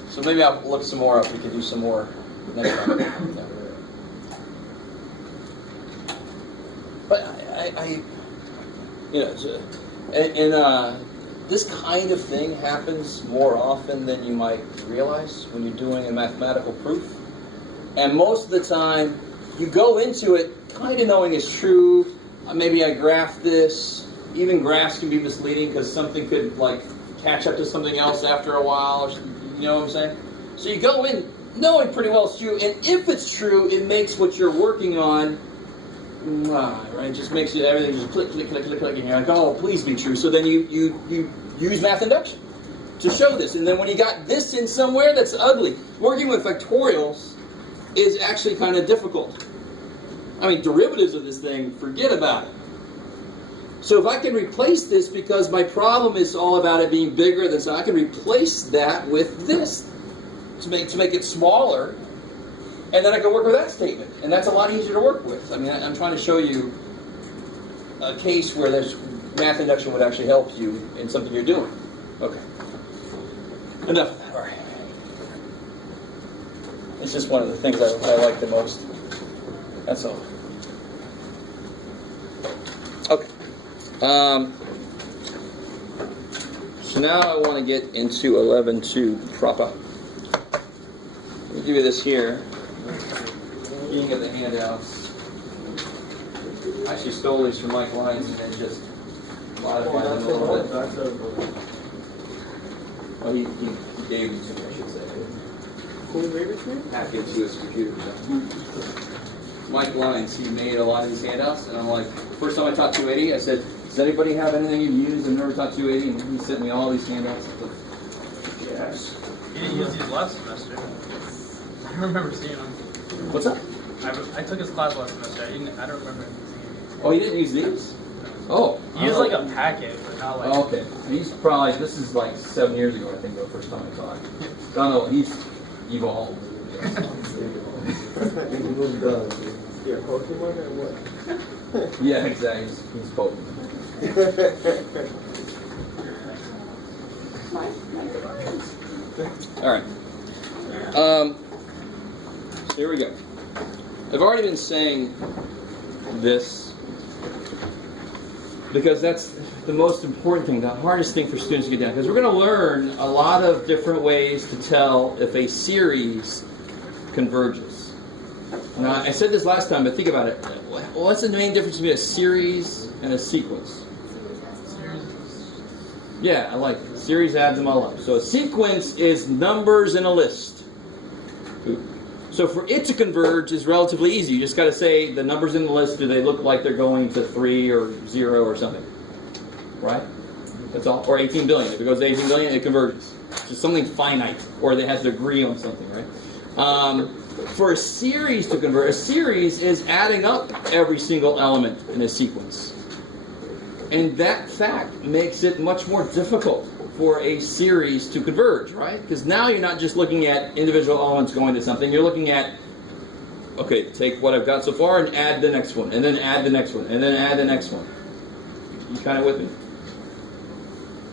So maybe I'll look some more up. We can do some more next time. Yeah. But this kind of thing happens more often than you might realize when you're doing a mathematical proof. And most of the time, you go into it kind of knowing it's true. Maybe I graphed this. Even graphs can be misleading because something could catch up to something else after a while. Or, you know what I'm saying? So you go in knowing pretty well it's true. And if it's true, it makes what you're working on right? It just makes everything just click, click, click, click, click, and you're like, oh, please be true. So then you use math induction to show this. And then when you got this in somewhere that's ugly, working with factorials is actually kind of difficult. I mean, derivatives of this thing, forget about it. So if I can replace this, because my problem is all about it being bigger than so, I can replace that with this to make it smaller. And then I can work with that statement. And that's a lot easier to work with. I mean, I'm trying to show you a case where this math induction would actually help you in something you're doing. Okay. Enough of that. All right. It's just one of the things I like the most. That's all. Okay. So now I want to get into 11.2 proper. Let me give you this here. Looking at the handouts. I actually stole these from Mike Lyons and then just modified them a little bit. Well, he gave them to me, I should say. Who gave it to you? Hacked into his computer. Mike Lyons, he made a lot of these handouts, and I'm like, first time I taught 280, I said, does anybody have anything you'd use? I've never taught 280, and he sent me all these handouts. Yes. You didn't use these last semester. I don't remember seeing them. What's up? I took his class last semester. I don't remember seeing them. Oh, you didn't use these? Oh. You used like a packet, but not like. Oh, okay. He's probably, this is like 7 years ago, I think, the first time I taught. Don't know, he's evolved. Yeah, Pokemon or what? Yeah, exactly. He's Pokemon. All right. So here we go. I've already been saying this because that's the most important thing, the hardest thing for students to get down. Because we're going to learn a lot of different ways to tell if a series converges. Now, I said this last time, but think about it. What's the main difference between a series and a sequence? Yeah, I like it. Series adds them all up. So a sequence is numbers in a list. So for it to converge is relatively easy. You just got to say the numbers in the list, do they look like they're going to 3 or 0 or something? Right? That's all. Or 18 billion. If it goes to 18 billion, it converges. It's just something finite. Or they have to agree on something, right? For a series to convert, a series is adding up every single element in a sequence. And that fact makes it much more difficult for a series to converge, right? Because now you're not just looking at individual elements going to something, you're looking at, okay, take what I've got so far and add the next one, and then add the next one, and then add the next one. You kind of with me?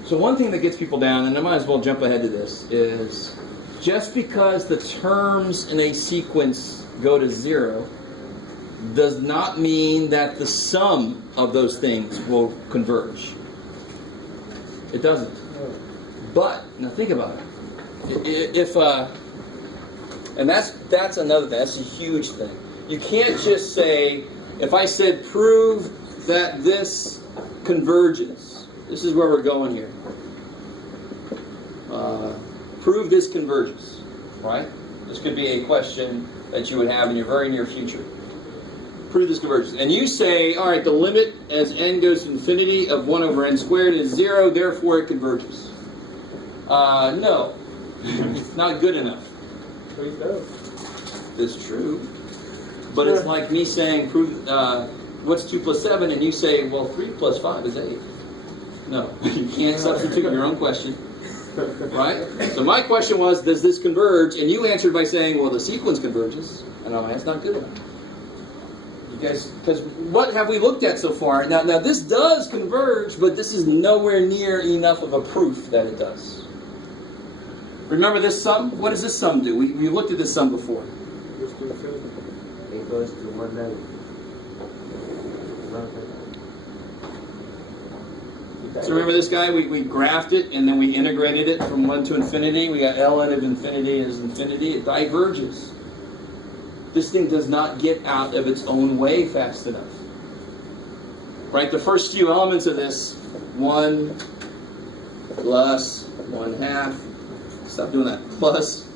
So one thing that gets people down, and I might as well jump ahead to this, is just because the terms in a sequence go to 0 does not mean that the sum of those things will converge. It doesn't. But, now think about it. And that's another thing. That's a huge thing. You can't just say, if I said prove that this converges. This is where we're going here. Prove this converges. Right? This could be a question that you would have in your very near future. Prove this converges. And you say, all right, the limit as n goes to infinity of 1 over n squared is 0, therefore it converges. No. It's not good enough. Please don't. It's true. But it's like me saying, prove what's 2 plus 7, and you say, well, 3 plus 5 is 8. No. You can't substitute your own question. Right? So my question was, does this converge? And you answered by saying, well, the sequence converges. And I'm like, that's not good enough. Because what have we looked at so far? Now this does converge, but this is nowhere near enough of a proof that it does. Remember this sum? What does this sum do? We looked at this sum before. It goes to 190. So remember this guy? We graphed it, and then we integrated it from 1 to infinity. We got Ln of infinity is infinity. It diverges. This thing does not get out of its own way fast enough. Right? The first few elements of this, 1 plus 1/2. Stop doing that. Plus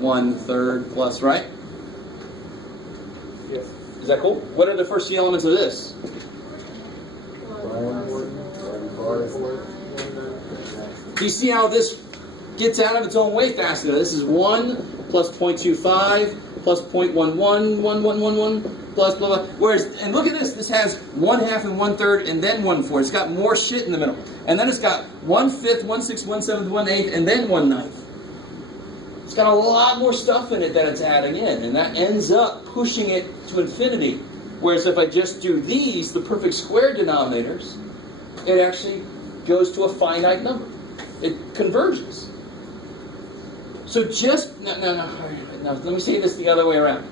1/3 plus, right? Yes. Is that cool? What are the first few elements of this? Do you see how this gets out of its own way fast enough? This is 1 plus 0.25 plus 0.111111 plus blah blah. Whereas, and look at this. This has 1/2 and 1/3 and then 1/4. It's got more shit in the middle. And then it's got 1/5, 1/6, 1/7, 1/8, and then 1/9. It's got a lot more stuff in it that it's adding in, and that ends up pushing it to infinity. Whereas if I just do these, the perfect square denominators, it actually goes to a finite number. It converges. So just, now, let me say this the other way around.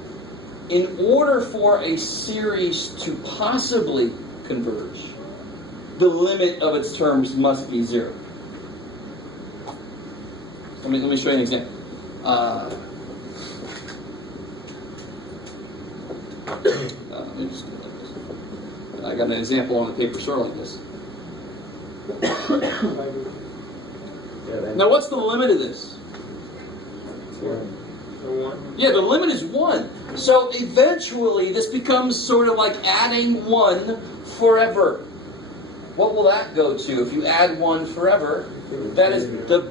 In order for a series to possibly converge, the limit of its terms must be 0. Let me show you an example. Let me just do it like this. I got an example on the paper sort of like this. Now, what's the limit of this? Yeah, the limit is 1. So eventually, this becomes sort of like adding 1 forever. What will that go to if you add 1 forever? That is the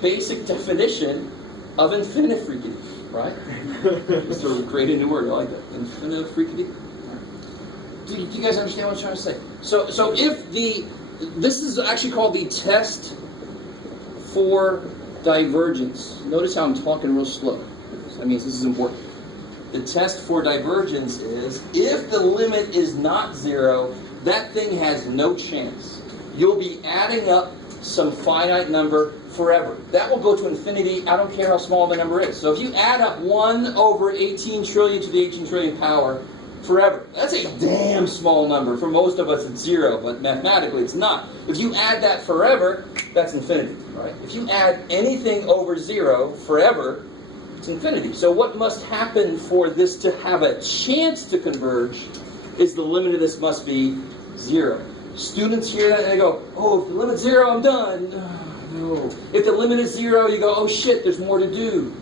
basic definition of infinity, right? It's a great new word. I like that. Infinity. Do you guys understand what I'm trying to say? So if this is actually called the test for divergence. Notice how I'm talking real slow. That means this is important. The test for divergence is if the limit is not 0, that thing has no chance. You'll be adding up some finite number forever. That will go to infinity. I don't care how small the number is. So if you add up 1 over 18 trillion to the 18 trillion power forever, that's a damn small number. For most of us it's 0, but mathematically it's not. If you add that forever, that's infinity, right? If you add anything over 0 forever, it's infinity. So what must happen for this to have a chance to converge is the limit of this must be 0. Students hear that and they go, oh, if the limit's 0, I'm done. No. If the limit is 0, you go, oh shit, there's more to do.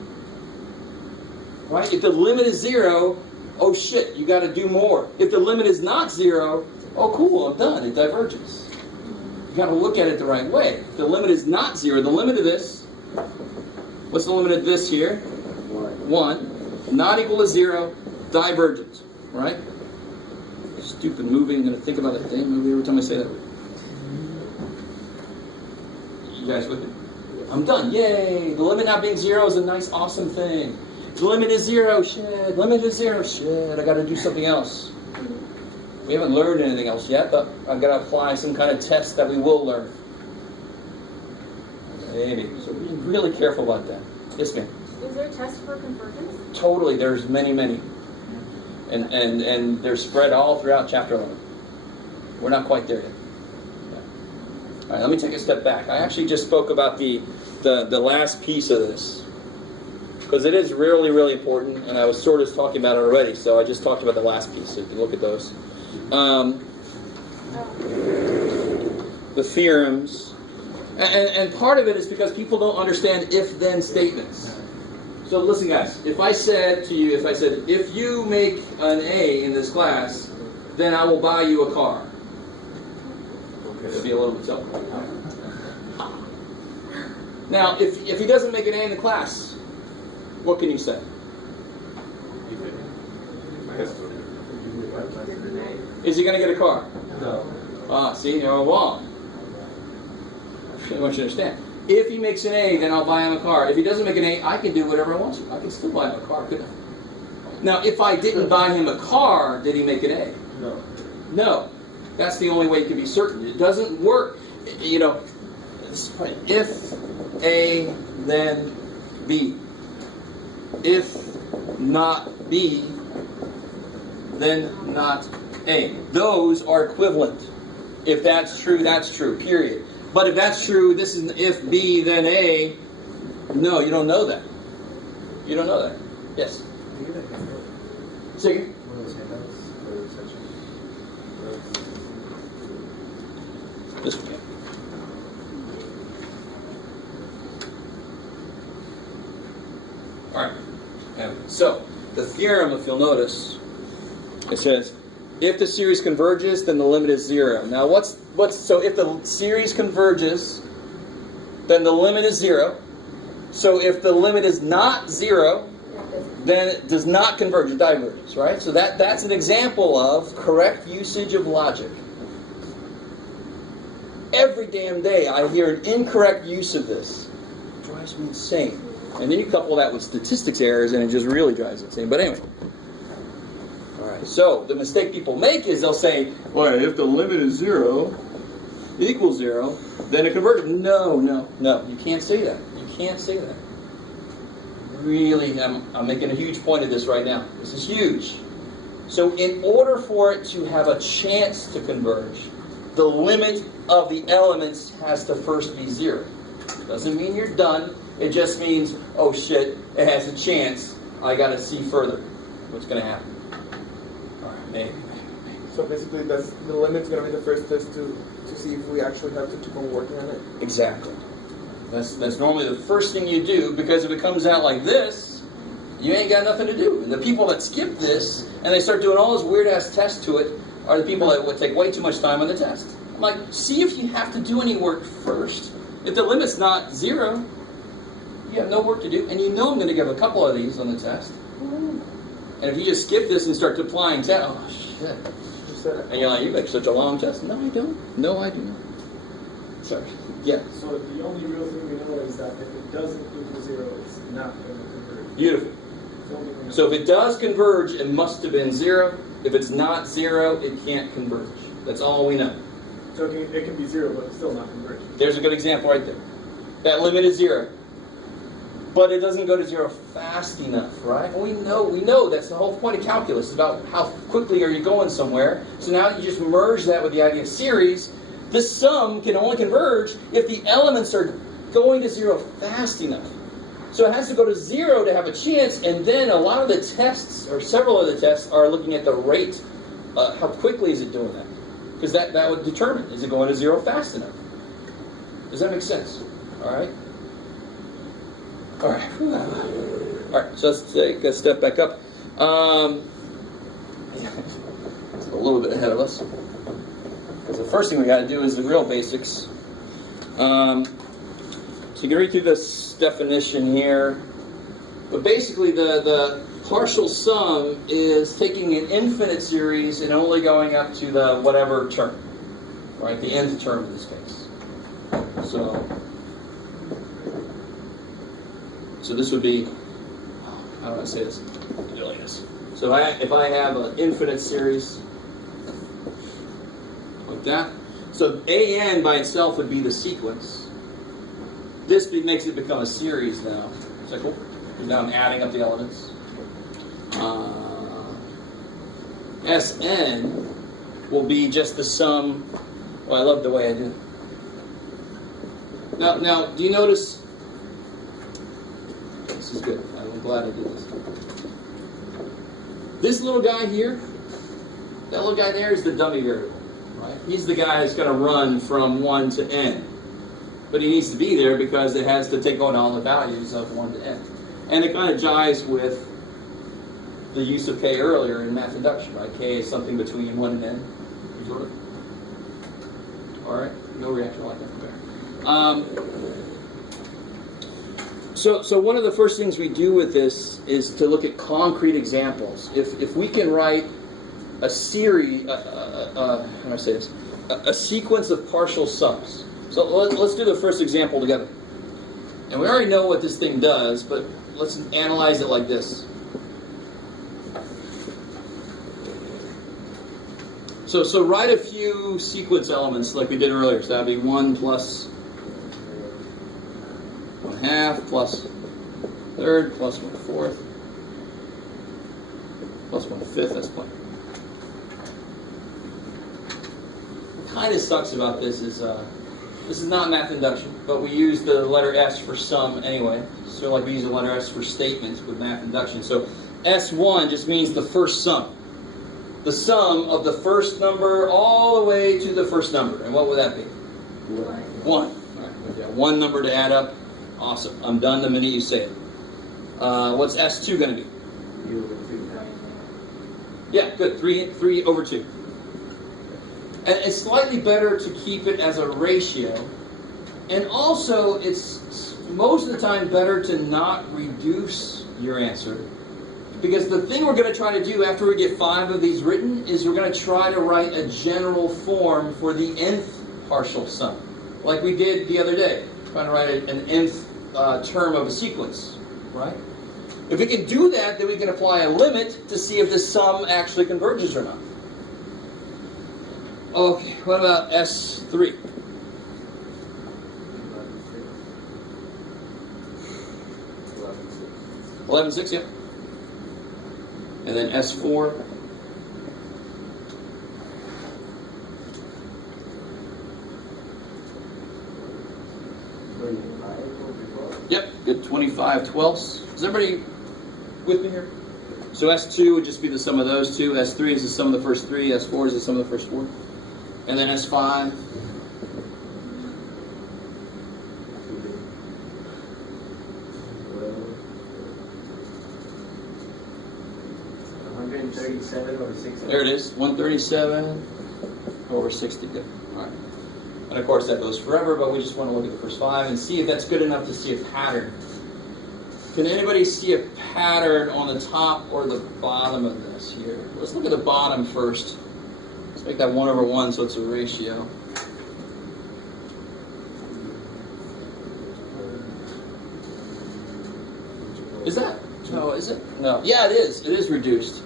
Right? If the limit is 0, oh shit, you got to do more. If the limit is not 0, oh cool, I'm done. It diverges. You got to look at it the right way. If the limit is not 0, the limit of this, what's the limit of this here? 1. Not equal to 0, divergent. Right? Stupid movie. I'm going to think about that damn movie every time I say that. You guys with me? I'm done. Yay! The limit not being 0 is a nice, awesome thing. The limit is 0. Shit. Limit is 0. Shit. I got to do something else. We haven't learned anything else yet, but I've got to apply some kind of test that we will learn. Maybe. So be really careful about that. Yes, ma'am. Is there a test for convergence? Totally. There's many. And they're spread all throughout chapter 11. We're not quite there yet. Yeah. All right, let me take a step back. I actually just spoke about the last piece of this, because it is really, really important, and I was sort of talking about it already, so I just talked about the last piece, so you can look at those. The theorems. And part of it is because people don't understand if-then statements. So listen, guys, if I said, if you make an A in this class, then I will buy you a car. Okay, that'd be a little bit tough. Now, if he doesn't make an A in the class, what can you say? Is he going to get a car? No. See, you're wrong. I want you to understand. If he makes an A, then I'll buy him a car. If he doesn't make an A, I can do whatever I want to. I can still buy him a car, couldn't I? Now, if I didn't buy him a car, did he make an A? No. No. That's the only way you can be certain. It doesn't work. You know, if A, then B. If not B, then not A. Those are equivalent. If that's true, that's true, period. But if that's true, this is if B, then A. No, you don't know that. You don't know that. Yes? Say again? This one. All right. So, the theorem, if you'll notice, it says, if the series converges, then the limit is 0. Now, so if the series converges, then the limit is 0. So if the limit is not 0, then it does not converge, it diverges, right? So that's an example of correct usage of logic. Every damn day I hear an incorrect use of this. It drives me insane. And then you couple that with statistics errors and it just really drives me insane. But anyway. Alright, so the mistake people make is they'll say, well, if the limit is 0, equals 0, then it converges. No, you can't say that. You can't say that. Really, I'm making a huge point of this right now. This is huge. So in order for it to have a chance to converge, the limit of the elements has to first be 0. Doesn't mean you're done. It just means, oh shit, it has a chance. I got to see further what's going to happen. All right, maybe. So basically, that's the limit's going to be the first test to see if we actually have to keep on working on it. Exactly. That's normally the first thing you do, because if it comes out like this, you ain't got nothing to do. And the people that skip this and they start doing all those weird ass tests to it are the people that would take way too much time on the test. I'm like, see if you have to do any work first. If the limit's not 0, you have no work to do, and you know I'm going to give a couple of these on the test. And if you just skip this and start applying tests, oh shit. And you're like, you make such a long test. No, I don't. No, I do not. Sorry. Yeah. So the only real thing we know is that if it doesn't equal 0, it's not going to converge. Beautiful. So if it does converge, it must have been 0. If it's not 0, it can't converge. That's all we know. So it can be 0, but it's still not converge. There's a good example right there. That limit is 0. But it doesn't go to 0 fast enough, right? And we know that's the whole point of calculus, is about how quickly are you going somewhere. So now you just merge that with the idea of series. This sum can only converge if the elements are going to 0 fast enough. So it has to go to 0 to have a chance, and then a lot of the tests, or several of the tests, are looking at the rate. How quickly is it doing that? Because that would determine, is it going to 0 fast enough? Does that make sense? All right? All right, so let's take a step back up. It's a little bit ahead of us. Because the first thing we got to do is the real basics. So you can read through this definition here. But basically the partial sum is taking an infinite series and only going up to the whatever term. Right, the nth term in this case. So this would be, how do I say this? Like this. So if I have an infinite series like that, so an by itself would be the sequence. This makes it become a series now. Is that cool? Because now I'm adding up the elements. Sn will be just the sum. Oh, I love the way I did it. Now, do you notice? This is good. I'm glad I did this. This little guy here, that little guy there is the dummy variable, right? He's the guy that's going to run from 1 to n. But he needs to be there because it has to take on all the values of 1 to n. And it kind of jives with the use of k earlier in math induction, right? K is something between 1 and n. Sort of. All right, no reaction like that there. So one of the first things we do with this is to look at concrete examples. If we can write a series, how do I say this? A sequence of partial sums. So let's do the first example together. And we already know what this thing does, but let's analyze it like this. So write a few sequence elements like we did earlier. So that would be 1 plus 1/2 plus 1/3 plus 1/4 plus 1/5. That's plenty. What kind of sucks about this is not math induction, but we use the letter S for sum anyway. So like we use the letter S for statements with math induction. So S1 just means the first sum. The sum of the first number all the way to the first number. And what would that be? 1. All right, we've got one number to add up. Awesome. I'm done the minute you say it. What's S2 going to be? 3 over 2. Yeah, good. 3 over 2. And it's slightly better to keep it as a ratio. And also, it's most of the time better to not reduce your answer. Because the thing we're going to try to do after we get 5 of these written is we're going to try to write a general form for the nth partial sum. Like we did the other day. Trying to write an nth term of a sequence. Right? If we can do that, then we can apply a limit to see if the sum actually converges or not. Okay, what about S3? 11/6, yeah. And then S4. Yep. Good, 25 twelfths. Is everybody with me here? So S2 would just be the sum of those two. S3 is the sum of the first three. S4 is the sum of the first four. And then S5. 137 over 60. There it is, 137 over 60. Good. All right. And of course that goes forever, but we just want to look at the first five and see if that's good enough to see a pattern. Can anybody see a pattern on the top or the bottom of this here? Let's look at the bottom first. Let's make that 1 over 1 so it's a ratio. Is that? No, is it? No. Yeah, it is. It is reduced.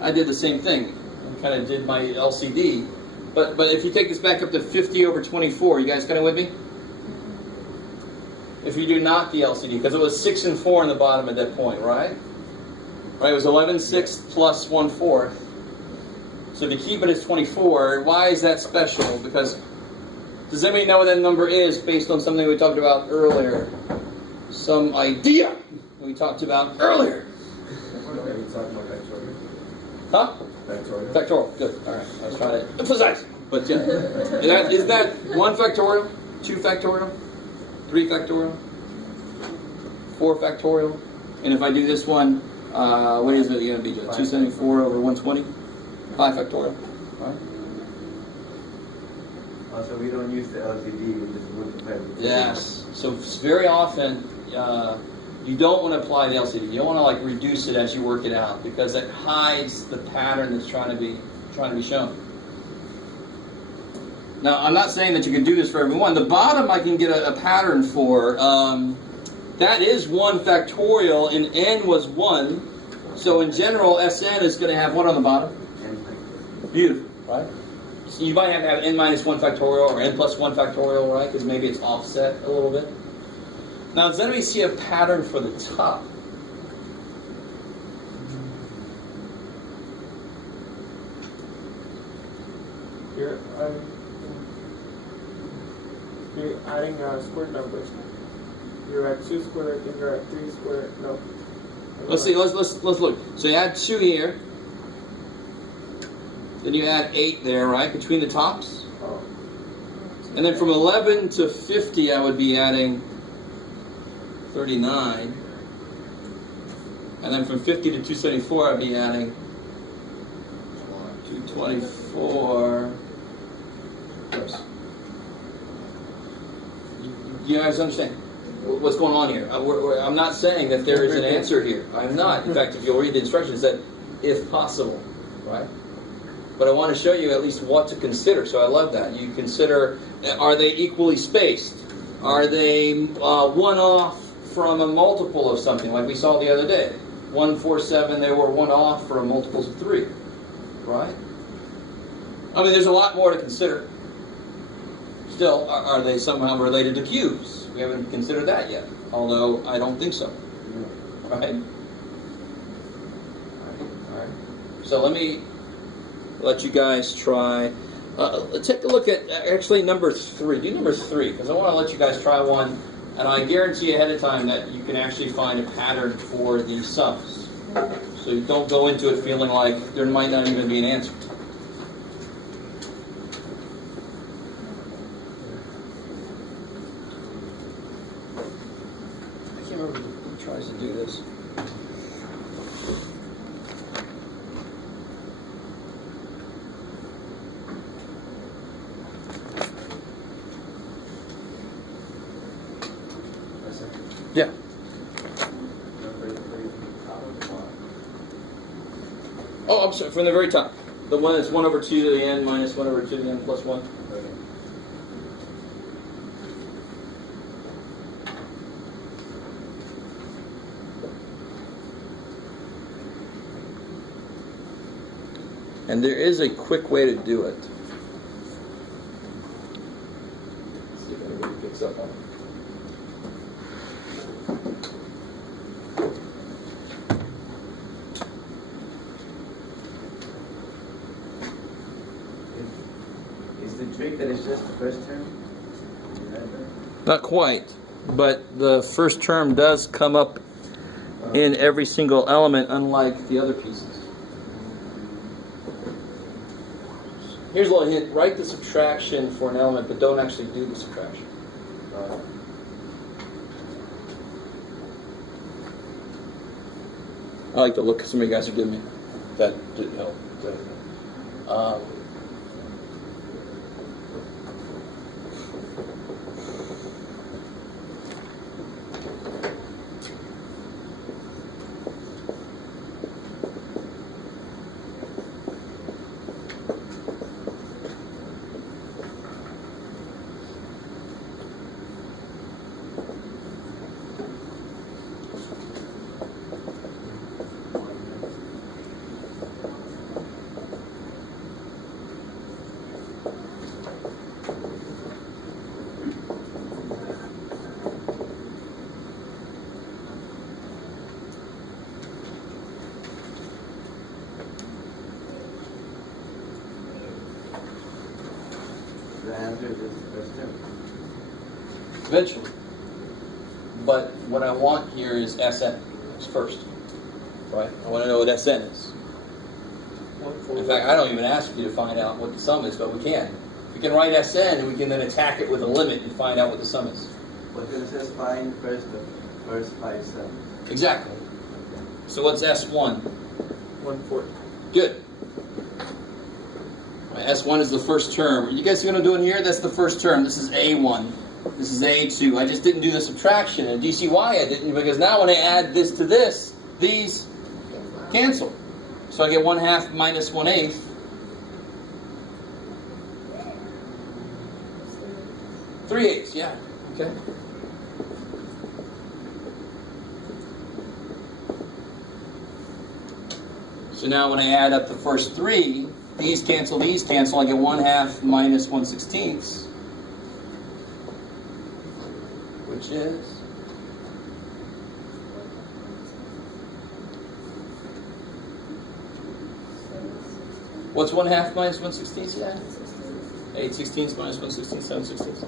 I did the same thing. I kind of did my LCD. But if you take this back up to 50 over 24, you guys kind of with me? If you do not the LCD, because it was 6 and 4 in the bottom at that point, right? Right, it was 11 sixths plus 1/4. So if you keep it as 24, why is that special? Because does anybody know what that number is based on something we talked about earlier? Some idea we talked about earlier. Huh? Factorial. Factorial. Good. All right. I was trying to emphasize. But yeah. Is that 1 factorial? 2 factorial? 3 factorial? 4 factorial? And if I do this one, what is it going to be? 274 over 120? 5 factorial. All right. Also, we don't use the LCD, we just multiply with Yes. So very often, you don't want to apply the LCD. You don't want to like reduce it as you work it out because it hides the pattern that's trying to be shown. Now, I'm not saying that you can do this for everyone. The bottom I can get a pattern for. That is 1 factorial, and n was 1. So in general, Sn is going to have what on the bottom? Beautiful, right? So you might have to have n minus 1 factorial or n plus 1 factorial, right? Because maybe it's offset a little bit. Now, does anybody see a pattern for the top? You're adding squared numbers. You're at 2 squared, then you're at 3 squared. No. Let's see. Let's look. So you add 2 here. Then you add 8 there, right, between the tops. Oh. And then from 11 to 50, I would be adding 39. And then from 50 to 274, I'd be adding 224. You guys understand what's going on here? I'm not saying that there is an answer here. I'm not. In fact, if you'll read the instructions, that if possible, right? But I want to show you at least what to consider. So I love that. You consider, are they equally spaced? Are they one off from a multiple of something, like we saw the other day? 1, 4, 7, they were one off for multiples of 3, right? I mean, there's a lot more to consider. Still, are they somehow related to cubes? We haven't considered that yet, although I don't think so. Right? All right. So let me let you guys try. Take a look at actually number 3. Do number 3, because I want to let you guys try one, and I guarantee ahead of time that you can actually find a pattern for these sums. So you don't go into it feeling like there might not even be an answer. I can't remember who tries to do this. Yeah. Oh, I'm sorry, from the very top. The one that's 1 over 2 to the n minus 1 over 2 to the n plus 1. And there is a quick way to do it. Let's see if anybody picks up on it. Is the trick that it's just the first term? Not quite. but the first term does come up in every single element, unlike the other pieces. Here's a little hint. Write the subtraction for an element, but don't actually do the subtraction. I like the look some of you guys are giving me. That didn't help. The answer is this question. Eventually. But what I want here is Sn first. Right? I want to know what Sn is. In fact, I don't even ask you to find out what the sum is, but we can. We can write Sn and we can then attack it with a limit and find out what the sum is. But it says find first the first 5 sums. Exactly. So what's S1? 140. Good. S1 is the first term. You guys see what I'm doing here? That's the first term. This is A1. This is A2. I just didn't do the subtraction. And do you see why I didn't? Because now when I add this to this, these cancel. So I get 1/2 minus 1/8. Three eighths, yeah. Okay. So now when I add up the first three, these cancel, I get 1/2 minus 1/16, which is what's 1/2 minus 1/16? Yeah, 8/16 minus 1/16, 7/16.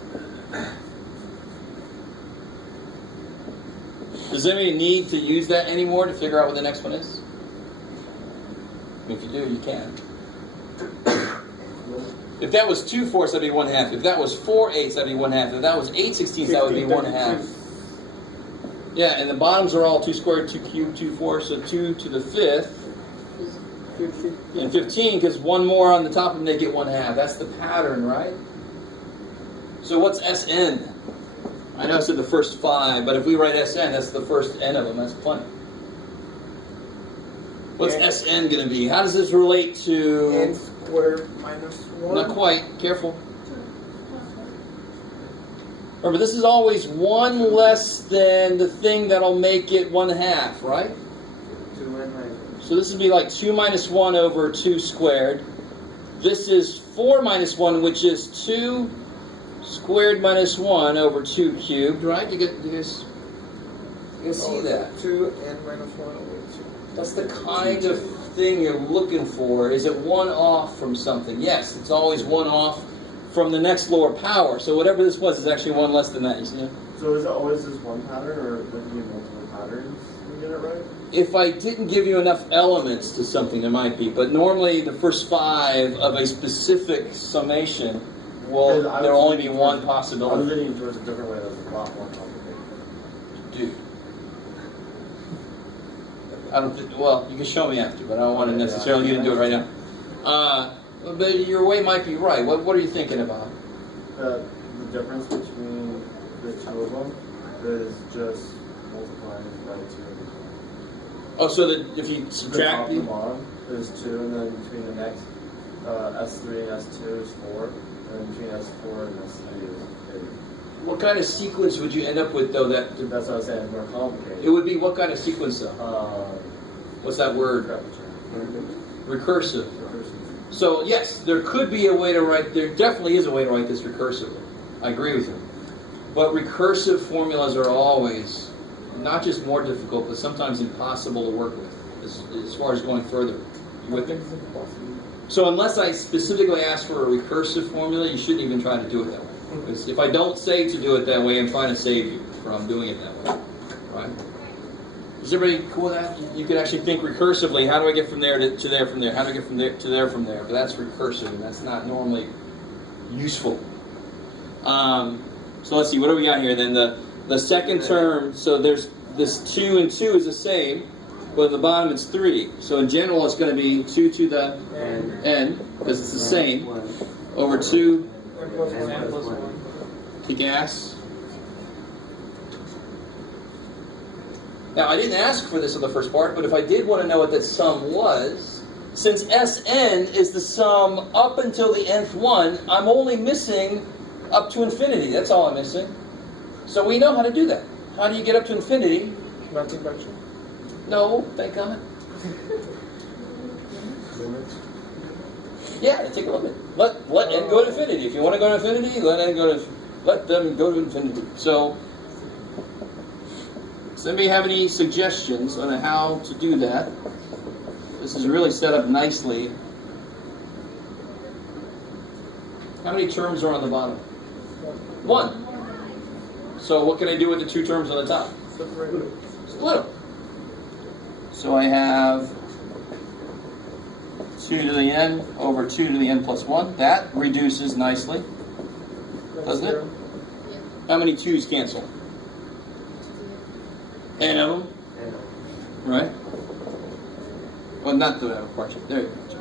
Does anybody need to use that anymore to figure out what the next one is? If you do, you can. If that was 2/4, that'd be 1/2. If that was 4/8, that'd be 1/2. If that was 8/16, that would be 1/2. Yeah, and the bottoms are all 2 squared, 2 cubed, 2 4, so 2 to the 5th. And 15, because one more on the top of them, they get 1/2. That's the pattern, right? So what's Sn? I know I said the first 5, but if we write Sn, that's the first n of them. That's plenty. What's Sn going to be? How does this relate to... N squared minus 1. Not quite. Careful. Remember, this is always 1 less than the thing that'll make it 1/2, right? 2n minus So this would be like 2 minus 1 over 2 squared. This is 4 minus 1, which is 2 squared minus 1 over 2 cubed, right? You guys see that? 2n minus 1 over 2. That's the kind of thing you're looking for. Is it 1 off from something? Yes, it's always 1 off from the next lower power. So whatever this was is actually 1 less than that. You see it? So is it always just one pattern, or would you multiple patterns to get it right? If I didn't give you enough elements to something, there might be. But normally the first 5 of a specific summation, well, there'll only be one I was possibility. leaning towards a different way that's a lot more complicated. Dude. I don't think, well, you can show me after, but I don't want to necessarily get into it right now. But your way might be right. What are you thinking about? The difference between the two of them is just multiplying by 2. Oh, so that if you The top subtract and the bottom is 2, and then between the next S3 and S2 is 4, and then between S4 and S3 is 8. what kind of sequence would you end up with, though? That That's what I was saying, it's more complicated. it would be what kind of sequence, though? What's that word? Recursive. So yes, there could be a way to write. There definitely is a way to write this recursively. I agree with you. But recursive formulas are always not just more difficult, but sometimes impossible to work with, as far as going further. You with me? So unless I specifically ask for a recursive formula, you shouldn't even try to do it that way. Because if I don't say to do it that way, I'm trying to save you. from doing it that way, right? Is everybody cool with that? You can actually think recursively. How do I get from there to there from there? How do I get from there to there from there? But that's recursive, and that's not normally useful. So let's see. What do we got here then? The second term. So there's this 2 and 2 is the same, but at the bottom it's 3. So in general, it's going to be 2 to the n because it's the same over 2. N plus 1. Kick ass. Now, I didn't ask for this in the first part, but if I did want to know what that sum was, since Sn is the sum up until the nth one, I'm only missing up to infinity. That's all I'm missing. So we know how to do that. How do you get up to infinity? Not induction. No, thank God. Yeah, take a limit. Let n go to infinity. If you want to go to infinity, let them go to infinity. So, does anybody have any suggestions on how to do that? This is really set up nicely. How many terms are on the bottom? 1. So what can I do with the 2 terms on the top? Split them. So I have 2 to the n over 2 to the n plus 1. That reduces nicely, doesn't it? How many 2's cancel? N of them? Right? Well, not the question. There you go.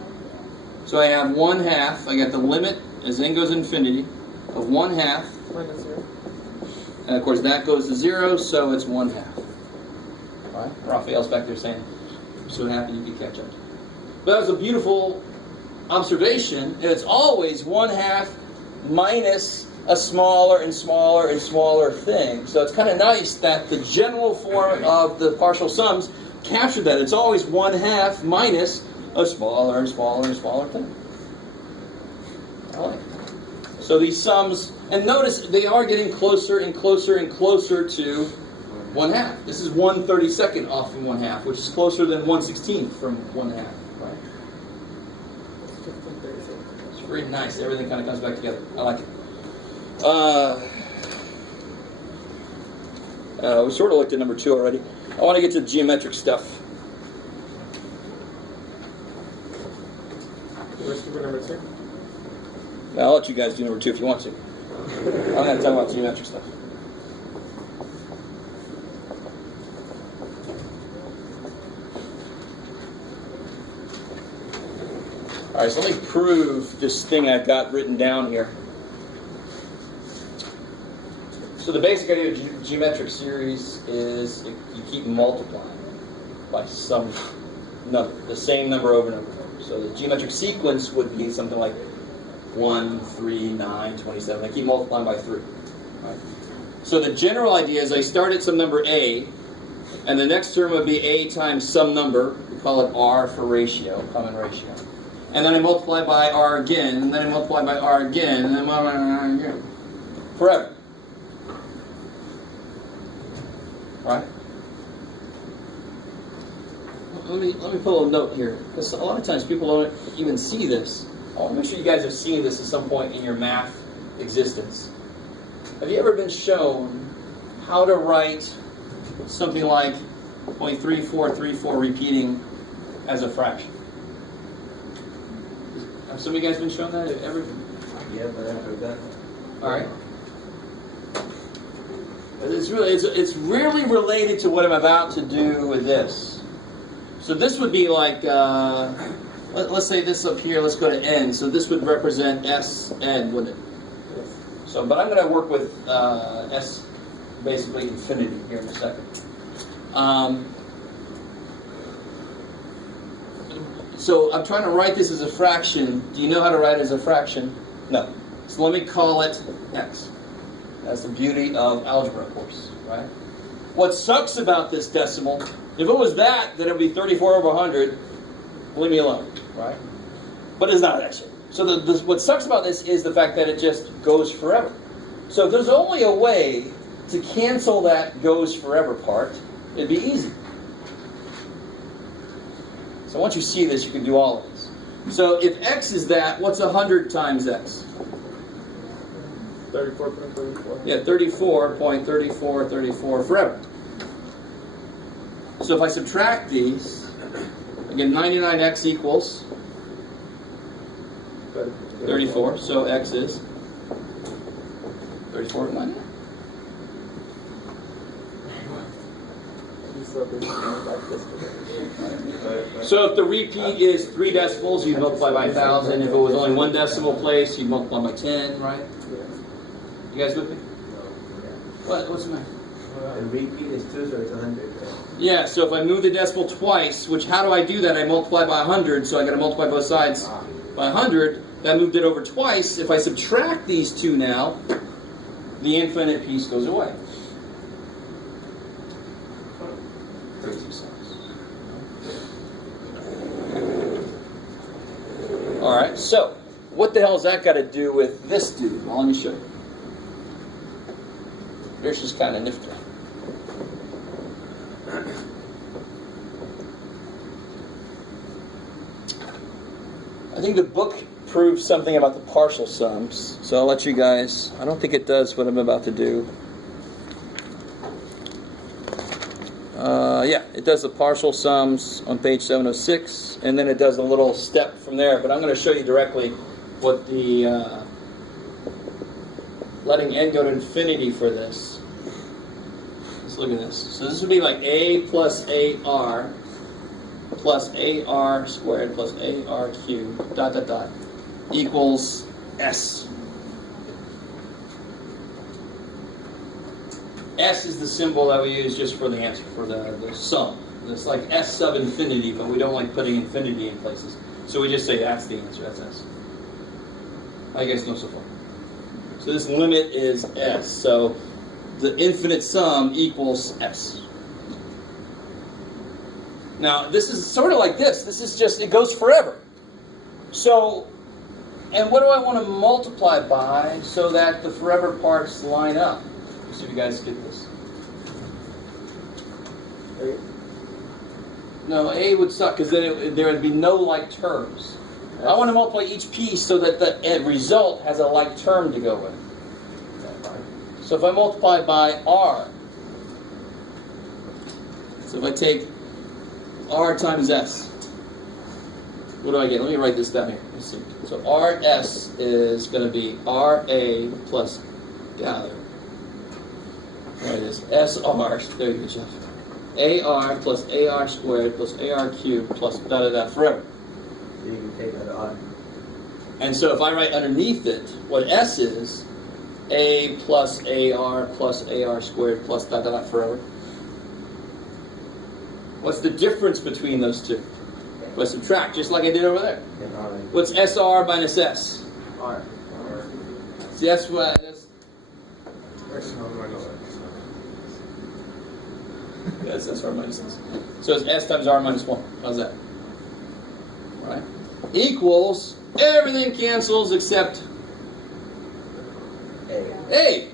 So I have 1/2. I got the limit as n goes to infinity of 1/2. Minus 0. And of course that goes to 0, so it's 1/2. Right? Raphael's back there saying, I'm so happy you could catch up. But that was a beautiful observation. And it's always 1/2 minus a smaller and smaller and smaller thing. So it's kind of nice that the general form of the partial sums captured that. It's always 1/2 minus a smaller and smaller and smaller thing. I like it. So these sums, and notice they are getting closer and closer and closer to 1/2. This is 1/32 off from 1/2, which is closer than 1/16 from 1/2. Right? It's very nice. Everything kind of comes back together. I like it. We sort of looked at number 2 already. I want to get to the geometric stuff. Where's number 2? I'll let you guys do number 2 if you want to. I'm going to talk about geometric stuff. Alright, so let me prove this thing I've got written down here. So the basic idea of geometric series is you keep multiplying by some number, the same number over and over. So the geometric sequence would be something like 1, 3, 9, 27. I keep multiplying by 3. Right? So the general idea is I start at some number a, and the next term would be a times some number. We call it r for ratio, common ratio. And then I multiply by r again, and then I multiply by r again, and then multiply by r again. Forever. Right? Let me pull a note here, because a lot of times people don't even see this. I want to make sure you guys have seen this at some point in your math existence. Have you ever been shown how to write something like 0.3434 repeating as a fraction? Have some of you guys been shown that? Ever? Yeah, but I forgot. All right. It's really related to what I'm about to do with this. So this would be like, let's say this up here, let's go to n. So this would represent Sn, wouldn't it? So, but I'm going to work with S, basically infinity here in a second. So I'm trying to write this as a fraction. Do you know how to write it as a fraction? No. So let me call it x. That's the beauty of algebra, of course, right? What sucks about this decimal, if it was that, then it would be 34 over 100. Leave me alone, right? But it's not actually. So what sucks about this is the fact that it just goes forever. So if there's only a way to cancel that goes forever part, it'd be easy. So once you see this, you can do all of this. So if x is that, what's 100 times x? 34.34. Yeah, 34.3434 forever. So if I subtract these, again, 99x equals 34, so x is 34.99. So if the repeat is 3 decimals, you'd multiply by 1,000. If it was only 1 decimal place, you'd multiply by 10, right? You guys with me? What's the matter? The repeat is 2, so it's 100. Right? Yeah, so if I move the decimal twice, which how do I do that? I multiply by 100, so I got to multiply both sides by 100. That moved it over twice. If I subtract these two now, the infinite piece goes away. Alright, so what the hell has that got to do with this dude? Well, let me show you. Here's just kind of nifty. I think the book proves something about the partial sums, so I'll let you guys. I don't think it does what I'm about to do. Yeah, it does the partial sums on page 706, and then it does a little step from there. But I'm going to show you directly what the letting n go to infinity for this. Let's look at this. So this would be like a plus ar plus ar squared plus ar cubed dot dot dot equals s. S is the symbol that we use just for the answer, for the sum. It's like S sub infinity, but we don't like putting infinity in places. So we just say that's the answer, that's S. I guess no so far. So this limit is S. So the infinite sum equals S. Now this is sort of like this. This is just, it goes forever. So, and what do I want to multiply by so that the forever parts line up? See if you guys get this. No, A would suck because then there would be no like terms. I want to multiply each piece so that the result has a like term to go with. So if I multiply by R, so if I take R times S, what do I get? Let me write this down here. Let's see. So RS is going to be RA plus, there it is. SR, there you go, Jeff. AR plus AR squared plus AR cubed plus da da da forever. So you can take that on. And so if I write underneath it, what S is, A plus AR squared plus da da da forever. What's the difference between those two? Let's subtract, just like I did over there. What's SR minus S? R. See, that's what. That's SR minus S. So it's S times R minus 1. How's that? Right? Equals, everything cancels except A.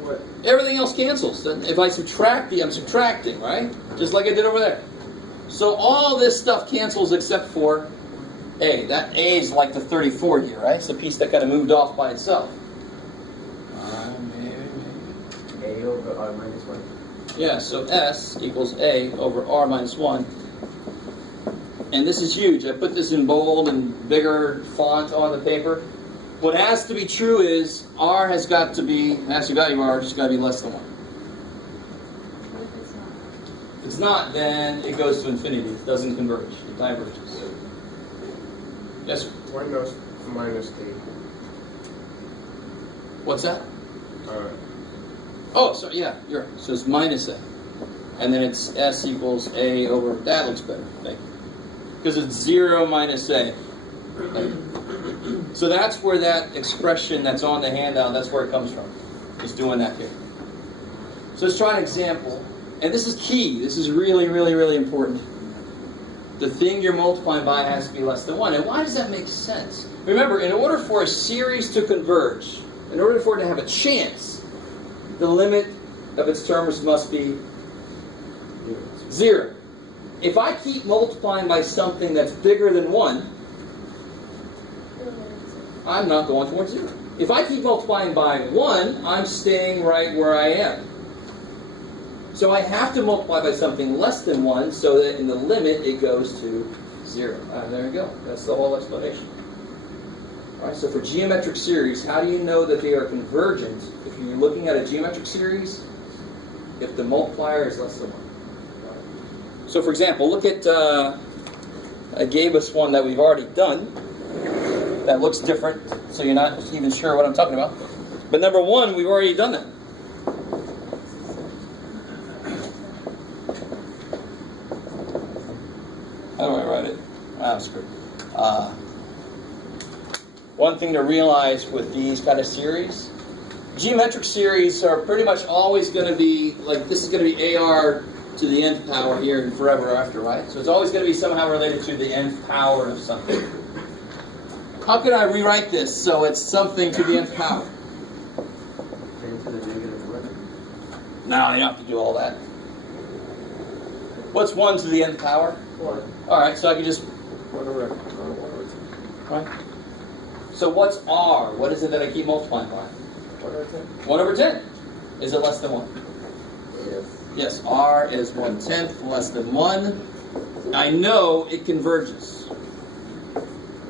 What? Everything else cancels. If I subtract I'm subtracting, right? Just like I did over there. So all this stuff cancels except for A. That A is like the 34 here, right? It's a piece that kind of moved off by itself. A over R minus 1. Yeah, so S equals A over R minus 1. And this is huge. I put this in bold and bigger font on the paper. What has to be true is R has got to be, absolute value of R has got to be less than 1. What if it's not? If it's not, then it goes to infinity. It doesn't converge. It diverges. Yes, sir. Why not minus 8? What's that? Oh, sorry, yeah, you're right. So it's minus A. And then it's S equals A over, that looks better, thank you. Because it's 0 minus A. So that's where that expression that's on the handout, that's where it comes from. It's doing that here. So let's try an example. And this is key. This is really, really, really important. The thing you're multiplying by has to be less than 1. And why does that make sense? Remember, in order for a series to converge, in order for it to have a chance, the limit of its terms must be 0. If I keep multiplying by something that's bigger than 1, I'm not going towards 0. if I keep multiplying by 1, I'm staying right where I am. So I have to multiply by something less than 1 so that in the limit it goes to 0. There you go. That's the whole explanation. All right, so for geometric series, how do you know that they are convergent? If you're looking at a geometric series, if the multiplier is less than 1. So for example, look at, I gave us one that we've already done that looks different, so you're not even sure what I'm talking about. But number 1, we've already done that. How do I write it? Screw. One thing to realize with these kind of series, geometric series are pretty much always going to be, like this is going to be AR to the nth power here and forever after, right? So it's always going to be somehow related to the nth power of something. How could I rewrite this so it's something to the nth power? 10 to the negative 1. No, you don't have to do all that. What's 1 to the nth power? 1. Alright, so I can just... 1 over 2. Right. So what's R? What is it that I keep multiplying by? 1 over 10. 1 over 10. Is it less than 1? Yes. Yes, R is 1/10 less than 1. I know it converges.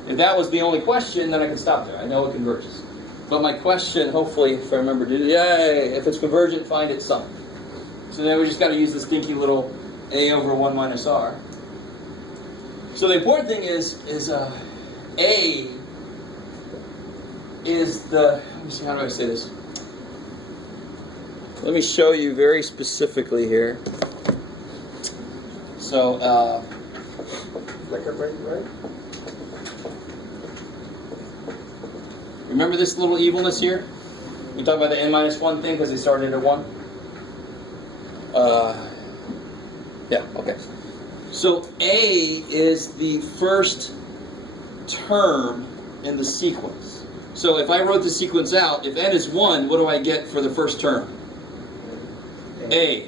If that was the only question, then I can stop there. I know it converges. But my question, hopefully, if I remember to do, yay, if it's convergent, find its sum. So then we just got to use this dinky little A over 1 minus R. So the important thing is A is the, let me see, how do I say this? Let me show you very specifically here. So, Like a break, right? remember this little evilness here? We talked about the n minus 1 thing because they started at 1? Yeah, okay. So A is the first term in the sequence. So if I wrote the sequence out, if n is 1, what do I get for the first term? A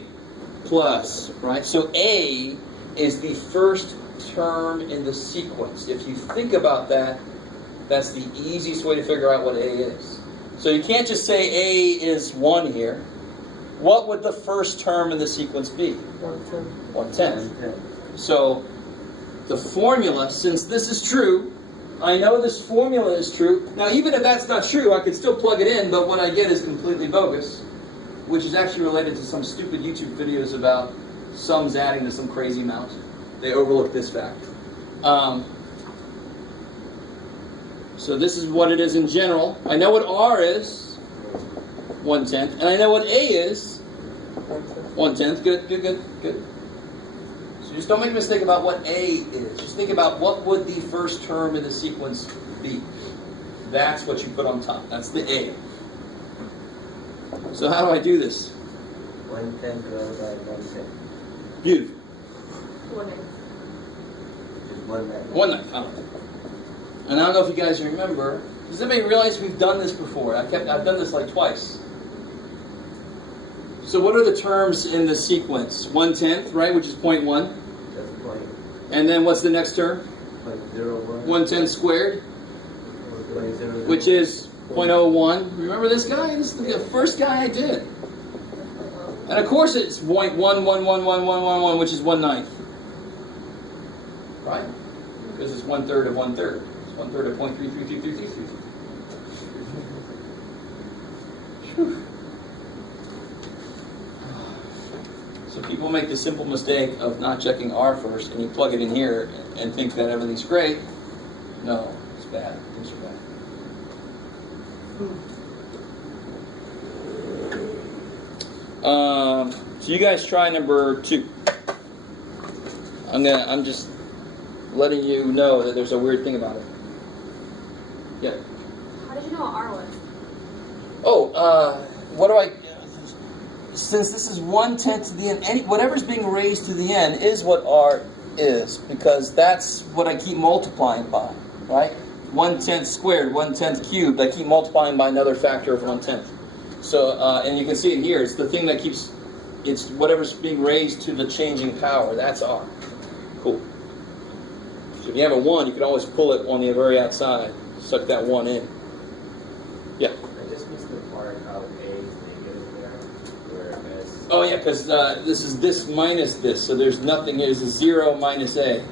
plus, right? So A is the first term in the sequence. If you think about that, that's the easiest way to figure out what A is. So you can't just say A is 1 here. What would the first term in the sequence be? 1/10. 1/10. So the formula, since this is true, I know this formula is true. Now even if that's not true, I could still plug it in, but what I get is completely bogus, which is actually related to some stupid YouTube videos about sums adding to some crazy amount. They overlook this fact. So this is what it is in general. I know what R is, 1/10, and I know what A is, 1/10. Good. So just don't make a mistake about what A is. Just think about what would the first term in the sequence be. That's what you put on top. That's the A. So how do I do this? 1/10 divided by 1/10. Beautiful. 1/8. Just 1/9. 1/9. I don't know. And I don't know if you guys remember. Does anybody realize we've done this before? I've done this like twice. So what are the terms in the sequence? 1/10, right, which is 0.1. That's point. And then what's the next term? 0.01. 1/10 squared, Or 0.00. which is 0.01. Remember this guy? This is the first guy I did. And of course it's 0.111111, which is 1/9. Right? Because it's 1/3 of 1/3. It's 1/3 of 0.333333. So people make the simple mistake of not checking R first, and you plug it in here and think that everything's great. No, it's bad. Things are bad. So you guys try number 2. I'm just letting you know that there's a weird thing about it. Yeah. How did you know what R was? Oh, what do I? Since this is 1/10 to the n, whatever's being raised to the n is what R is, because that's what I keep multiplying by, right? 1/10 squared, 1/10 cubed. I keep multiplying by another factor of 1/10. So, and you can see it here. It's the thing that keeps. It's whatever's being raised to the changing power. That's R. Cool. So if you have a 1, you can always pull it on the very outside. Suck that 1 in. Yeah. I just missed the part how A is negative there, where S. Oh yeah, because this is this minus this, so there's nothing here. This is 0 minus A.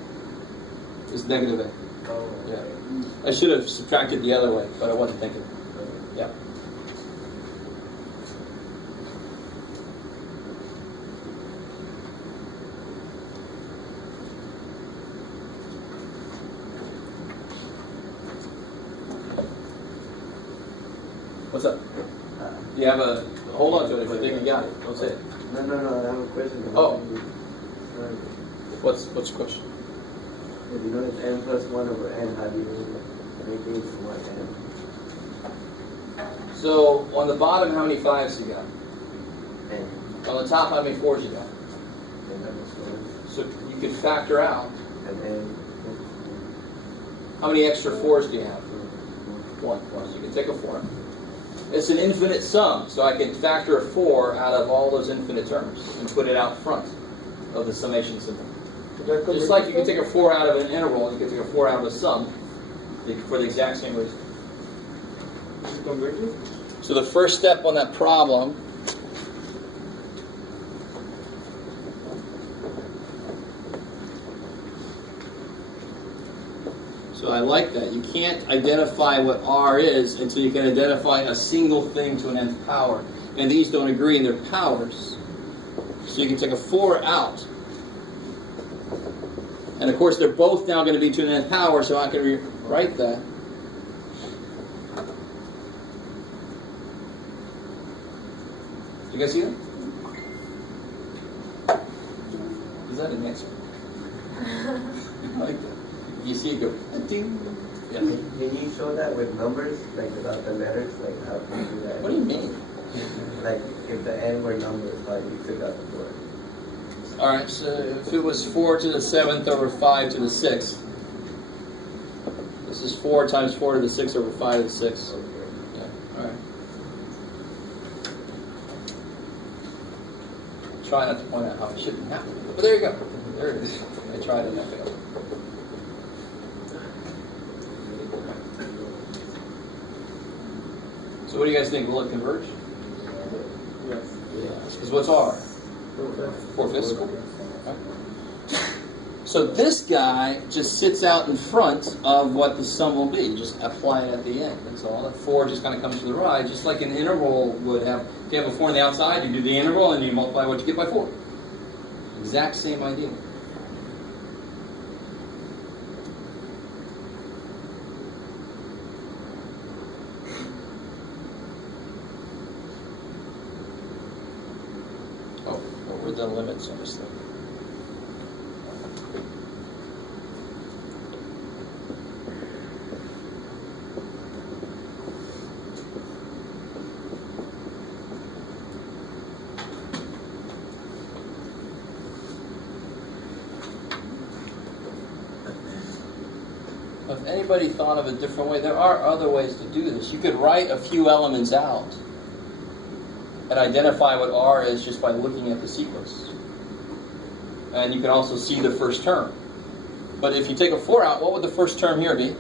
It's negative A. Oh, Yeah. okay. I should have subtracted the other way, but I wasn't thinking. Yeah. What's up? Do you have a... Hold on to it if I think you got it. Don't say it. No, I have a question. Oh. What's the question? If you know it's n plus 1 over n, how do you make it into 1n? So, on the bottom, how many 5s you got? N. On the top, how many 4s you got? And that was 1. So, you can factor out. And then... How many extra 4s do you have? 1. So, you can take a 4. It's an infinite sum, so I can factor a 4 out of all those infinite terms and put it out front of the summation symbol. Just like you can take a 4 out of an integral, and you can take a 4 out of a sum for the exact same reason. So the first step on that problem So I like that. You can't identify what R is until you can identify a single thing to an nth power. And these don't agree in their powers. So you can take a 4 out. And of course they're both now going to be to an nth power, so I can rewrite that. You guys see that? Is that an answer? I like that. You see it go ding. Yeah. Can you show that with numbers, like without the letters? Like how can you do that? What do you mean? Like if the n were numbers, how do you figure out the 4? Alright, so if it was 4 to the 7th over 5 to the 6th, this is 4 times 4 to the 6th over 5 to the 6th. Okay. Yeah, alright. Try not to point out how it shouldn't happen. But there you go. There it is. I tried it, I failed. So what do you guys think? Will it converge? Yes. Because what's R? 4/5. Okay. So this guy just sits out in front of what the sum will be. Just apply it at the end. That's all. That 4 just kind of comes to the right, just like an integral would have. If you have a 4 on the outside, you do the integral and you multiply what you get by 4. Exact same idea. Oh, what were the limits on this thing? If anybody thought of a different way, there are other ways to do this. You could write a few elements out and identify what R is just by looking at the sequence. And you can also see the first term. But if you take a 4 out, what would the first term here be?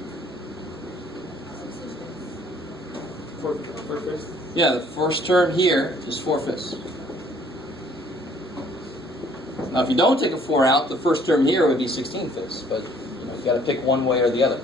4/5. Yeah, the first term here is 4/5. Now if you don't take a 4 out, the first term here would be 16/5. But you've got to pick one way or the other.